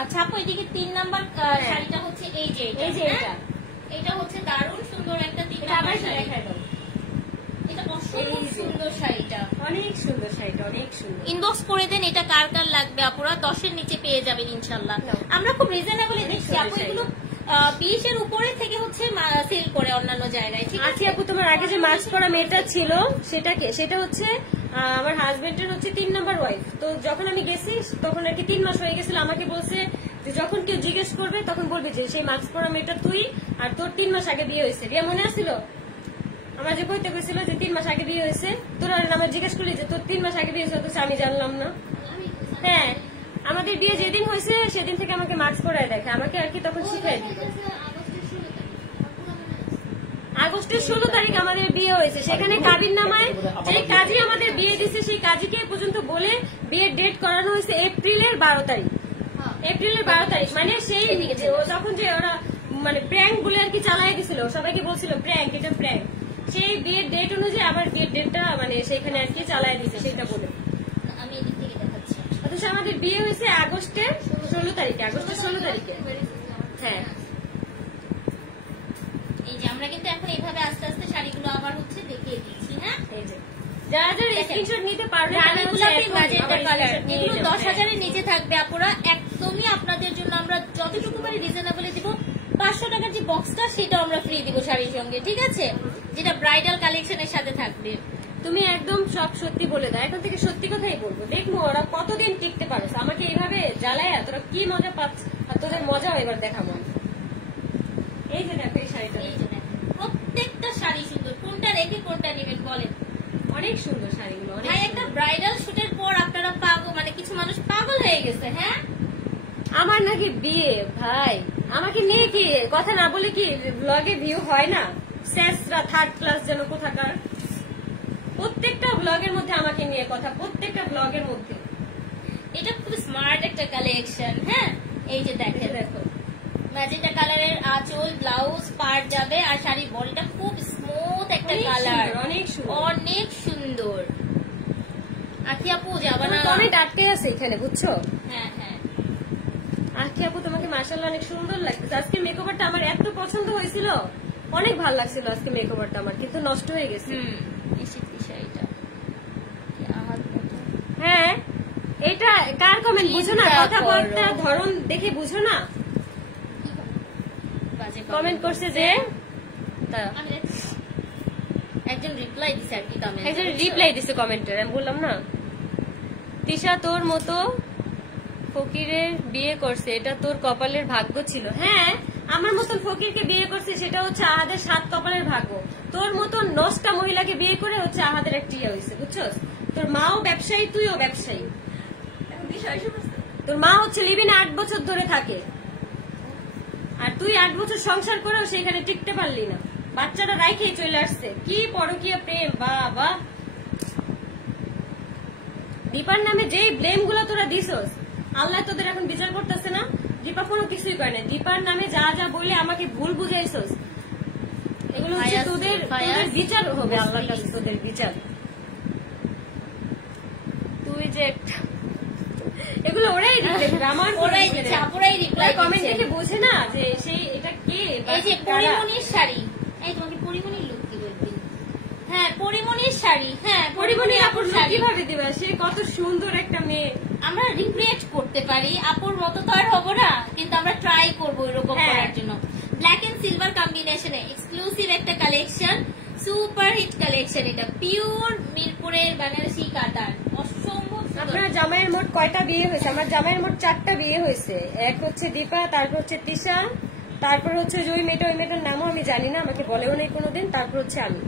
আচ্ছা আপু, এদিকে 3 নাম্বার শাড়িটা হচ্ছে এই যে এটা হচ্ছে দারুণ সুন্দর একটা 3 নাম্বার শাড়ি। এটা অসম্ভব সুন্দর শাড়িটা, অনেক সুন্দর শাড়িটা, অনেক সুন্দর। ইনবক্স করে দেন এটা কার কার লাগবে আপুরা, 10-এর নিচে পেয়ে যাবেন ইনশাল্লাহ। আমরা খুব রিজনেবলি দিচ্ছি আপু, এগুলো 20-এর উপরে থেকে হচ্ছে সেল করে অন্যান্য জায়গায়। ঠিক আছে আপু, তোমার আগে যে মাস্ক পরা মেয়েটা ছিল সেটা হচ্ছে আমার হাজবেন্ডের হচ্ছে 3 নাম্বার ওয়াইফ। তো যখন আমি গেছি তখন আর কি 3 মাস হয়ে গেছিল। আমাকে বলছে যে যখন কেউ জিজ্ঞেস করবে তখন বলবে যে সেই মাস্ক পরা মেয়েটা তুই, আর তোর 3 মাস আগে বিয়ে হয়েছে। রিয়া মনে আসছিল আমার যে কইতে গেছিল যে 3 মাস আগে বিয়ে হয়েছে, তোরা আমার জিজ্ঞেস করলি যে তোর 3 মাস আগে বিয়ে হয়েছে, আমি জানলাম না। হ্যাঁ, আমাদের বিয়ে যেদিন হয়েছে সেদিন থেকে আমাকে মাস্ক পরায় দেখে, আমাকে আর কি তখন শিখাই দিত। আগস্টের 16 তারিখ আমাদের বিয়ে হয়েছে। সেখানে কাজীর নামায় যে কাজী আমাদের বিয়ে দিচ্ছে সেই কাজীকে পর্যন্ত বলে বিয়ের ডেট করানো হয়েছে এপ্রিলের 12 তারিখ। এপ্রিলের 12 তারিখ মানে সেই তখন যে ওরা মানে প্র্যাঙ্ক বলে আর কি চালাই দিছিল, সবাইকে বলছিল প্র্যাঙ্ক, এটা প্র্যাঙ্ক। সেই বিয়ের ডেট অনুযায়ী আবার বিয়ের ডেটটা মানে সেখানে আর কি চালাই দিছে সেটা বলে। আমি এদিক থেকে দেখাচ্ছি। অথচ আমাদের বিয়ে হয়েছে আগস্টের 16 তারিখে। আগস্টের 16 তারিখে। হ্যাঁ, এই যে আমরা কিন্তু এখন এইভাবে আস্তে আস্তে শাড়িগুলো আবার হচ্ছে দেখিয়ে দিচ্ছি। হ্যাঁ, এই যে যারা যারা স্ক্রিনশট নিতে পারবে রানী গোলাপি ম্যাজেন্টা কালার, এগুলো 10,000 এর নিচে থাকবে আপুরা। একদমই আপনাদের জন্য আমরা যতটুকু পারি রিজনেবলে দিব। 500 টাকার যে বক্সটা সেটা আমরা ফ্রি দিব শাড়ির সঙ্গে, ঠিক আছে, যেটা ব্রাইডাল কালেকশনের সাথে থাকবে। তুমি একদম সব সত্যি বলে দাও, এখন থেকে সত্যি কথাই বলবো, দেখবো ওরা কতদিন টিকতে পারো। আমাকে এইভাবে জ্বালায় তোরা কি মজা পাচ্ছে, আর তোদের মজাও এবার দেখাবো। এই যে দেখো এই শাড়িটা, প্রত্যেকটা শাড়ি সুন্দর, কোনটা রেখে কোনটা নেবেন বলেন। অনেক সুন্দর শাড়িগুলো। ভাই একটা ব্রাইডাল শুটের পর আপনারা পাগল, মানে কিছু মানুষ পাগল হয়ে গেছে। হ্যাঁ আমার নাকি বিয়ে ভাই, আমাকে নিয়ে কি কথা না বলে কি ব্লগে ভিউ হয় না? শেষরা থার্ড ক্লাস যেন কোথাকার। প্রত্যেকটা ব্লগের মধ্যে আমাকে নিয়ে কথা, প্রত্যেকটা ব্লগের মধ্যে। এটা খুব স্মার্ট একটা কালেকশন। হ্যাঁ এই যে দেখেন, দেখো ম্যাজেন্টা কালারের আঁচল, ব্লাউজ পার্ট যাবে, আর শাড়ির বডিটা খুব স্মুথ একটা কালার, অনেক সুন্দর, অনেক সুন্দর। আখি আপু যাবা না, কমেন্ট আটকে আছে এখানে, বুঝছো? হ্যাঁ হ্যাঁ আখি আপু তোমাকে মাশাআল্লাহ অনেক সুন্দর লাগছে। আজকে মেকওভারটা আমার এত পছন্দ হয়েছিল, অনেক ভালো লাগছিল আজকে মেকওভারটা আমার, কিন্তু নষ্ট হয়ে গেছে। শাড়িটা হ্যাঁ এটা কার কমেন্ট বুঝো না? কথাবার্তা ধরন দেখে বুঝো না? কমেন্ট করছে যে একজন রিপ্লাই দিছে আর কি কমেন্ট, একজন রিপ্লাই দিছে কমেন্টের। আমি বললাম না তিশা তোর মতো ফকিরের বিয়ে করছে, এটা তোর কপালের ভাগ্য ছিল। হ্যাঁ আমার মতন ফকিরকে বিয়ে করছে, সেটা হচ্ছে আহাদের 7 কপালের ভাগ্য। তোর মতন 9টা মহিলাকে বিয়ে করে হচ্ছে আহাদের একটা ইয়ে হয়েছে, বুঝছো? তোর মাও ব্যবসায়ী, তুইও ব্যবসায়ী। তোর মা হচ্ছে লিভিনে 8 বছর ধরে থাকে, আর তুই 8 বছর সংসার করেও সেখানে টিকতে পারলি না, বাচ্চাটা রাইখেই চলে আসছে। কি পরকীয়া প্রেম! বাবা, দীপার নামে যেই ব্লেম গুলো তোরা দিছস, আল্লাহ তোদের এখন বিচার করতেছে না? দীপা কোনো কিছুই করে না। দীপার নামে যা যা বলে আমাকে ভুল বুঝাইছস, এগুলো হচ্ছে তোদের বিচার হবে আল্লাহর কাছে, তোদের বিচার। তুই যে এগুলো ওরাই রিপ্লাই কমেন্ট দেখে বোঝে না যে সেই এটা কে। এই যে পরিমণির শাড়ি, এই তোমাকে পরিমণির লুক কি বলবি? হ্যাঁ পরিমণির শাড়ি, হ্যাঁ পরিমণি আপুর লুক কিভাবে দিবা? সে কত সুন্দর একটা মেয়ে। আমরা রিক্রিয়েট করতে পারি, আপুর মতো তো আর হবো না, কিন্তু আমরা ট্রাই করবো এরকম করার জন্য। ব্ল্যাক এন্ড সিলভার কম্বিনেশনে এক্সক্লুসিভ একটা কালেকশন, সুপার হিট কালেকশন। এটা পিওর মিরপুরের বেনারসি কাতান, অসম্ভব। আপনার জামাইয়ের মোট কয়টা বিয়ে হয়েছে? আমার জামাইয়ের মোট 4টা বিয়ে হয়েছে। এক হচ্ছে দীপা, তারপর হচ্ছে তিশা, তারপর হচ্ছে ওই মেয়েটা, ওই মেয়েটার নামও আমি জানি না, আমাকে বলেও নেই কোনোদিন। তারপর হচ্ছে আমি।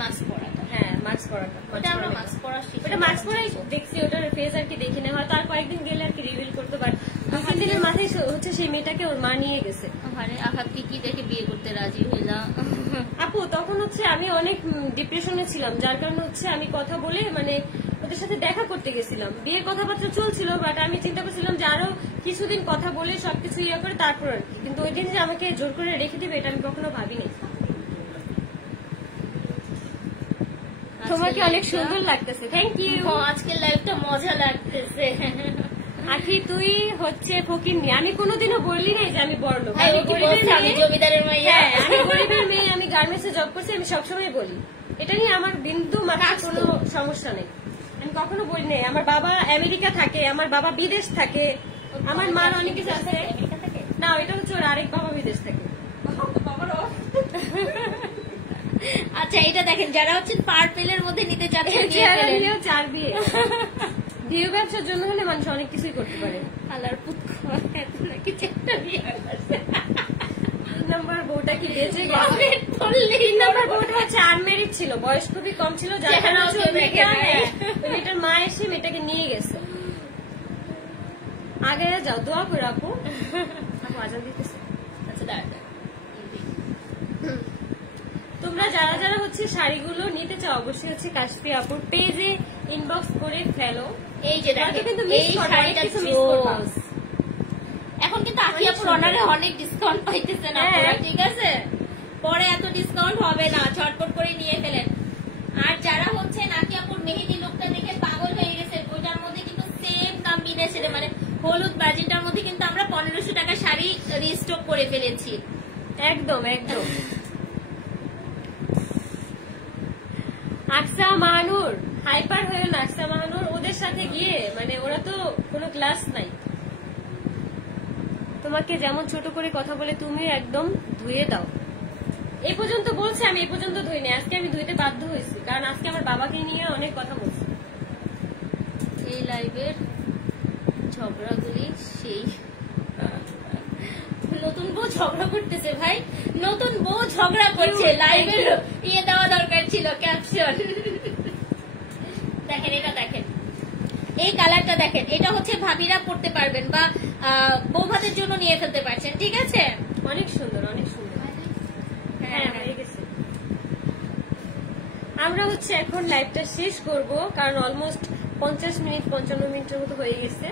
মাস্ক পরাটা, হ্যাঁ মাস্ক পরাটা, ওটা আমরা মাস্ক পরা শিখি, ওটা মাস্ক পরাই দেখছি, ওটার ফেস আর কি দেখি না, হয়তো আর কয়েকদিন গেলে আর কি রিভিল করতে পারে। 2-3 দিনের মাথায় হচ্ছে সেই মেয়েটাকে ওর মা নিয়ে গেছে। আরে আহাত কি দেখে বিয়ে করতে রাজি হইলাম আপু? তখন হচ্ছে আমি অনেক ডিপ্রেশনে ছিলাম, যার কারণে হচ্ছে আমি কথা বলে মানে ওদের সাথে দেখা করতে গেছিলাম। বিয়ের কথাবার্তা চলছিল, বাট আমি চিন্তা করছিলাম যে আরো কিছুদিন কথা বলে সবকিছু ইয়ে করে তারপর আর কি। কিন্তু ওই দিন যে আমাকে জোর করে রেখে দিবে এটা আমি কখনো ভাবিনি। তোমাকে অনেক সুন্দর লাগতেছে, থ্যাংক ইউ। আজকের লাইফটা মজা লাগতেছে। আখি তুই হচ্ছে ফকির নি, আমি কোনোদিনও বললি নাই যে আমি বড়লোক। আমি জমিদারের মেয়ে, আমি গরিবের মেয়ে, আমি গার্মেন্টসে জব করছি, আমি সবসময় বলি। এটা নিয়ে আমার বিন্দু মাত্র কোনো সমস্যা নেই, আমি কখনো বলি নাই। আমার বাবা আমেরিকা থাকে, আমার বাবা বিদেশ থাকে, আমার মার অনেক কিছু আছে। না এটা হচ্ছে ওর আরেক বাবা বিদেশ থাকে। আচ্ছা এটা দেখেন, যারা হচ্ছে পার্পেলের মধ্যে নিতে চাচ্ছেন, 4 বিয়ে। বিয়ে ব্যবসার জন্য হলে মানুষ অনেক কিছুই করতে পারে। আলার পুত নাকি 4টা বিয়ে করছে। 3 নম্বর বউটা কি বেঁচে গেছে? 3 নম্বর বউটা হচ্ছে আনমেরিড ছিল, বয়স খুবই কম ছিল, যার কারণে মেয়েটার মা এসে মেয়েটাকে নিয়ে গেছে। আগে যাও, দোয়া করে আপু। আপু আজান দিতেছে। আচ্ছা দাঁড়া, তোমরা যারা যারা হচ্ছে শাড়িগুলো নিতে চাও অবশ্যই হচ্ছে কাশফি আপুর পেজে ইনবক্স করে ফেলো। এই যে দেখেন এই শাড়িটা এখন কিন্তু আখি আপুর অনারে অনেক ডিসকাউন্ট পাইতেছে না, ঠিক আছে? পরে এত ডিসকাউন্ট হবে না, ঝটপট করে নিয়ে ফেলেন। আর যারা হচ্ছে আখি আপুর মেহেদি লুকটা দেখে পাগল হয়ে গেছে, ওইটার মধ্যে কিন্তু সেম কম্বিনেশনে মানে হলুদ বাজিটার মধ্যে কিন্তু আমরা 1500 টাকা শাড়ি রিস্টক করে ফেলেছি। একদম একদম। আকসা মাহানুর হাইপার হয়ে না, আকসা মাহানুর ওদের সাথে গিয়ে মানে ওরা তো কোনো ক্লাস নাই। তোমাকে যেমন ছোট করে কথা বলে তুমি একদম ধুয়ে দাও। এই পর্যন্ত বলছে, আমি এই পর্যন্ত ধুইনি, আজকে আমি ধুইতে বাধ্য হয়েছি কারণ আজকে আমার বাবাকে নিয়ে অনেক কথা বলছি। এই লাইভের ঝগড়াগুলি সেই নতুন বউ ঝগড়া করতেছে ভাই, নতুন বউ ঝগড়া করছে। লাইভের ইয়ে দেওয়া দরকার ছিল, ক্যাপশন। দেখেন এটা, দেখেন এই কালারটা, দেখেন এটা হচ্ছে ভাবিরা পড়তে পারবেন বা বউ ভাতের জন্য নিয়ে ফেলতে পারছেন। ঠিক আছে, অনেক সুন্দর, অনেক সুন্দর। হ্যাঁ হয়ে গেছে। আমরা হচ্ছে এখন লাইভটা শেষ করব কারণ অলমোস্ট 50 মিনিট 55 মিনিটের মতো হয়ে গেছে।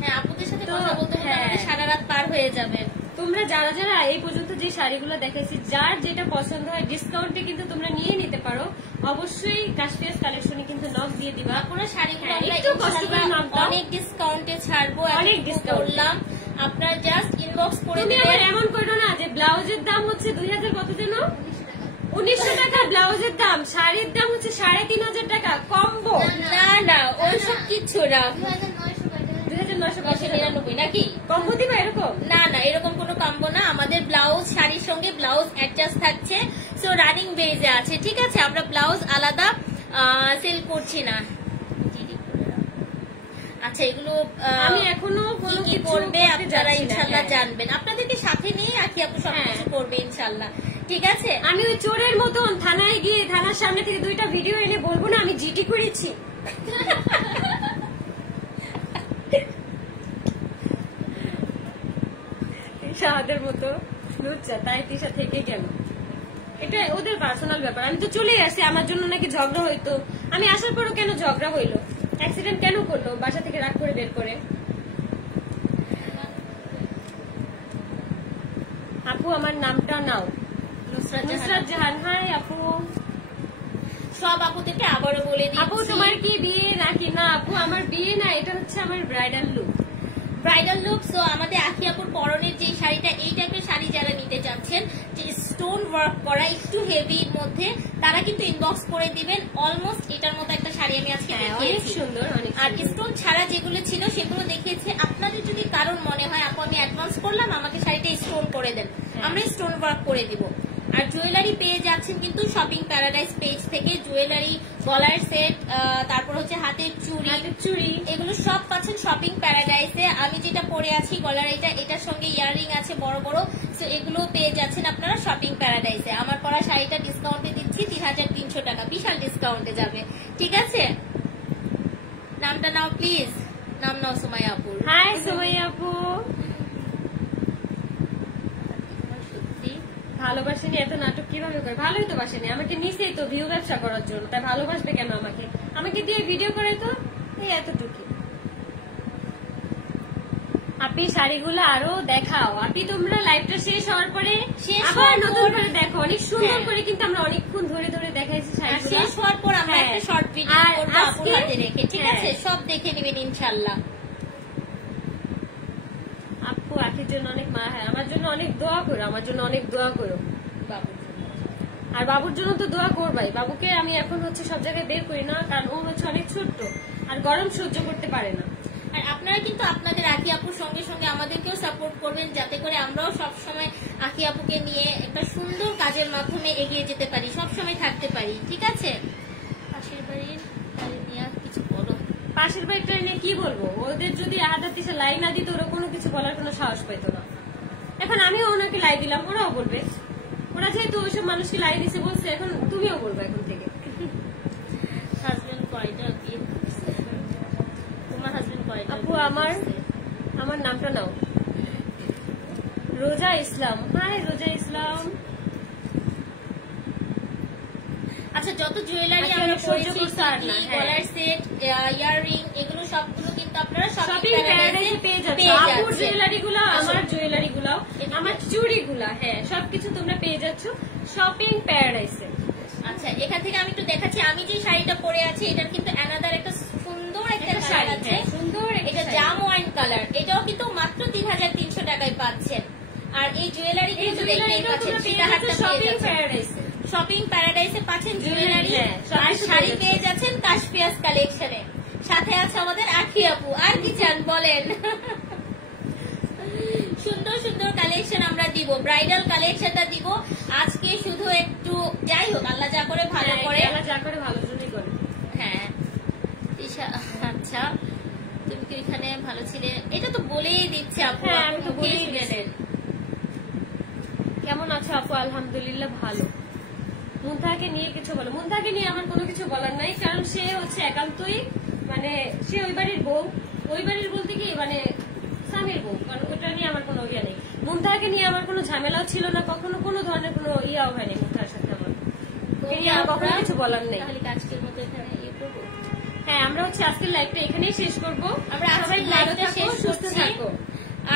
হ্যাঁ, আপুদের সাথে কথা বলতে বলতে সারা রাত পার হয়ে যাবে। তোমরা যারা যারা এই পর্যন্ত যে শাড়িগুলো দেখাইছি, যার যেটা পছন্দ হয় ডিসকাউন্টে কিন্তু তোমরা নিয়ে নিতে পারো। অবশ্যই কাশফিয়াস কালেকশনে কিন্তু নক দিয়ে দিবা। পুরো শাড়িগুলো একটু কষ্ট করে নক দাও, অনেক ডিসকাউন্টে ছাড়বো, অনেক ডিসকাউন্ট করলাম। আপনারা জাস্ট ইনবক্স করে তুমি দিবেন। আবার এমন করো না যে ব্লাউজের দাম হচ্ছে 2000 কত যেন 1900 টাকা ব্লাউজের দাম, শাড়ির দাম হচ্ছে 3500 টাকা কম্বো। না না ওইসব কিচ্ছু না, 2999 নাকি কম্বো দিবা এরকম? না না, এরকম কোনো কম্বো না। আমাদের ব্লাউজ শাড়ির সঙ্গে ব্লাউজ অ্যাডজাস্ট থাকছে, সো রানিং বেজে আছে। ঠিক আছে, আমরা ব্লাউজ আলাদা সেল করছি না। আচ্ছা, এগুলো আমি এখনো কি করবে আপনারা ইনশাল্লাহ জানবেন। আপনাদেরকে সাথে নিয়ে রাখি, আপু সবকিছু করবে ইনশাল্লাহ। ঠিক আছে, আমি ওই চোরের মতন থানায় গিয়ে থানার সামনে থেকে 2টা ভিডিও এনে বলবো না আমি জিটি করেছি। শাহাদের মতো লুচ্চা, তাই তিশা থেকে গেল। এটা ওদের পার্সোনাল ব্যাপার। আমি তো চলে আসি, আমার জন্য নাকি ঝগড়া হইতো, আমি আসার পরও কেন ঝগড়া হইলো, অ্যাক্সিডেন্ট কেন করলো, বাসা থেকে রাগ করে বের করে। আপু আমার নামটা নাও, নুসরাত জাহান। হাই আপু। সব আপুদেরকে আবারও বলে দিই, আপু তোমার কি বিয়ে নাকি? না আপু আমার বিয়ে না, এটা হচ্ছে আমার bridal look. Bridal look. So আমাদের আখি আপুর পরনের যে শাড়িটা, এই টাইপের শাড়ি যারা নিতে চাচ্ছেন, যে স্টোন ওয়ার্ক করা একটু হেভির মধ্যে, তারা কিন্তু ইনবক্স করে দিবেন। অলমোস্ট এটার মতো একটা শাড়ি আমি আজকে দেখিয়েছি, সুন্দর। আর স্টোন ছাড়া যেগুলো ছিল সেগুলো দেখিয়েছে। আপনাদের যদি কারোর মনে হয় আপু আমি অ্যাডভান্স করলাম, আমাকে শাড়িটা স্টোন করে দেন, আমরা স্টোন ওয়ার্ক করে দিব। আর জুয়েলারি পেয়ে যাচ্ছেন কিন্তু শপিং প্যারাডাইস পেজ থেকে। জুয়েলারি, গলার সেট, তারপর হচ্ছে হাতের চুড়ি, এগুলো সব পাচ্ছেন শপিং প্যারাডাইসে। আমি যেটা পরে আছি গলার, এটার সঙ্গে ইয়াররিং আছে বড় বড়, সো এগুলো পেয়ে যাচ্ছেন আপনারা শপিং প্যারাডাইসে। আমার পরা শাড়িটা ডিসকাউন্টে দিচ্ছি 3300 টাকা, বিশাল ডিসকাউন্টে যাবে। ঠিক আছে, নামটা নাও প্লিজ, নাম নাও সুমাইয়া আপু। হাই সুমাইয়া আপু। ভালোবাসেনি এত নাটক কিভাবে করে? ভালোই তো বাসেনি, আমাকে নিচেই তো ভিউ ব্যবসা করার জন্য, তাই ভালোবাসবে কেন আমাকে? আমাকে দিয়ে ভিডিও করে তো এই এতটুকু। আপনি শাড়িগুলো আরো দেখাও। আপনি তোমরা লাইভটা শেষ হওয়ার পরে আবার নতুন করে দেখো, অনেক সুন্দর করে কিন্তু আমরা অনেকক্ষণ ধরে ধরে দেখাইছি শাড়িগুলো। শেষ হওয়ার পর আমরা একটা শর্ট ভিডিও করব আপুর হাতে রেখে। ঠিক আছে, সব দেখে নেবেন ইনশাআল্লাহ। আপু আখির জন্য অনেক মা, হ্যাঁ আমার জন্য অনেক দোয়া করো, আমার জন্য অনেক দোয়া করো। আর বাবুর জন্য তো দোয়া করবাই। বাবুকে আমি এখন হচ্ছে সব জায়গায় বের করি না, কারণ ও হচ্ছে অনেক ছোট্ট আর গরম সহ্য করতে পারে না। আর আপনারা কিন্তু আপনাদের আখি আপুর সঙ্গে সঙ্গে আমাদেরকেও সাপোর্ট করবেন, যাতে করে আমরাও সবসময় আখি আপুকে নিয়ে একটা সুন্দর কাজের মাধ্যমে এগিয়ে যেতে পারি, সবসময় থাকতে পারি। ঠিক আছে, পাশের বাড়ির নিয়ে কিছু বলো। পাশের বাড়িটা নিয়ে কি বলবো? ওদের যদি আহাদার দিশে লাই না দিত, ওরা কোনো কিছু বলার কোনো সাহস পাইতো না। এখন আমিও ওনাকে লাই দিলাম, ওরাও বলবে। ওরা যেহেতু ওইসব মানুষকে লাই দিছে বলছে, এখন তুমিও বলবো এখন থেকে। হাজবেন্ড কয়টা বিয়ে? তোমার হাজবেন্ড কয়টা? আপু আমার নামটা নাও। রোজা ইসলাম। হাই রোজা ইসলাম। আচ্ছা, যত জুয়েলারি আমরা পরেছি, গলার সেট, ইয়াররিং, এগুলো সবগুলো কিন্তু আপনারা শপিং প্যারাডাইসে পেয়ে যাচ্ছ। আপুর জুয়েলারি গুলো, আমার জুয়েলারি গুলো, আমার চুড়ি গুলা, হ্যাঁ সবকিছু তোমরা পেয়ে যাচ্ছ শপিং প্যারাডাইসে। আচ্ছা, এখান থেকে আমি একটু দেখাচ্ছি। আমি যে শাড়িটা পরে আছি এটার কিন্তু অ্যানাদার একটা সুন্দর একটা শাড়ি আছে, সুন্দর। এটা জাম ওয়াইন কালার, এটাও কিন্তু মাত্র 3300 টাকায় পাচ্ছেন। আর এই জুয়েলারি কিন্তু দেখতেই পাচ্ছেন সীতাহারটা শপিং প্যারাডাইসে, শপিং প্যারাডাইসে পাচ্ছেন জুয়েলারি। আর শাড়ি পেয়ে যাচ্ছেন কাশফিয়াস কালেকশনে, সাথে আছে আমাদের আখি আপু। আর কি চান বলেন? সুন্দর সুন্দর কালেকশন আমরা দিব, ব্রাইডাল কালেকশনটা দিব আজকে। শুধু একটু যাই হোক, আল্লাহ যা করে ভালো করে, আল্লাহ যা করে ভালো জন্যই করে। হ্যাঁ আচ্ছা, তুমি কি এখানে ভালো ছিলে? এটা তো বলেই দিচ্ছে আপু। হ্যাঁ, আমি তো বলেই গেলেন। কেমন আছো আপু? আলহামদুলিল্লাহ ভালো। মুনতাহাকে নিয়ে কিছু বলো? মুনতাহাকে নিয়ে আমার কোনো কিছু বলার নাই, কারণ সে হচ্ছে একান্তই মানে সে ওই বাড়ির বউ। ওই বাড়ির বলতে কি মানে স্বামীর বউ, কারণ ওইটা নিয়ে আমার কোনো ইয়ে নেই। মুনতাহাকে নিয়ে আমার কোনো ঝামেলাও ছিল না, কখনো কোনো ধরনের কোনো ইয়াও হয়নি মুনতাহার সাথে আমার। কখনো কিছু বলার নেই। তাহলে আজকের মতো এখানে ইয়ে করবো। হ্যাঁ, আমরা হচ্ছে আজকের লাইভটা এখানেই শেষ করবো। আমরা সবাই লাইভটা শেষ সুস্থ থাকো।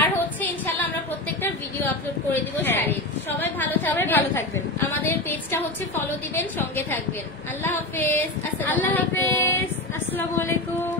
আর হচ্ছে ইনশাআল্লাহ আমরা প্রত্যেকটা ভিডিও আপলোড করে দিব শাড়ির। সবাই ভালো থাকবেন। আমাদের পেজটা হচ্ছে ফলো দিবেন, সঙ্গে থাকবেন। আল্লাহ হাফেজ। আল্লাহ হাফেজ। আসসালামু আলাইকুম।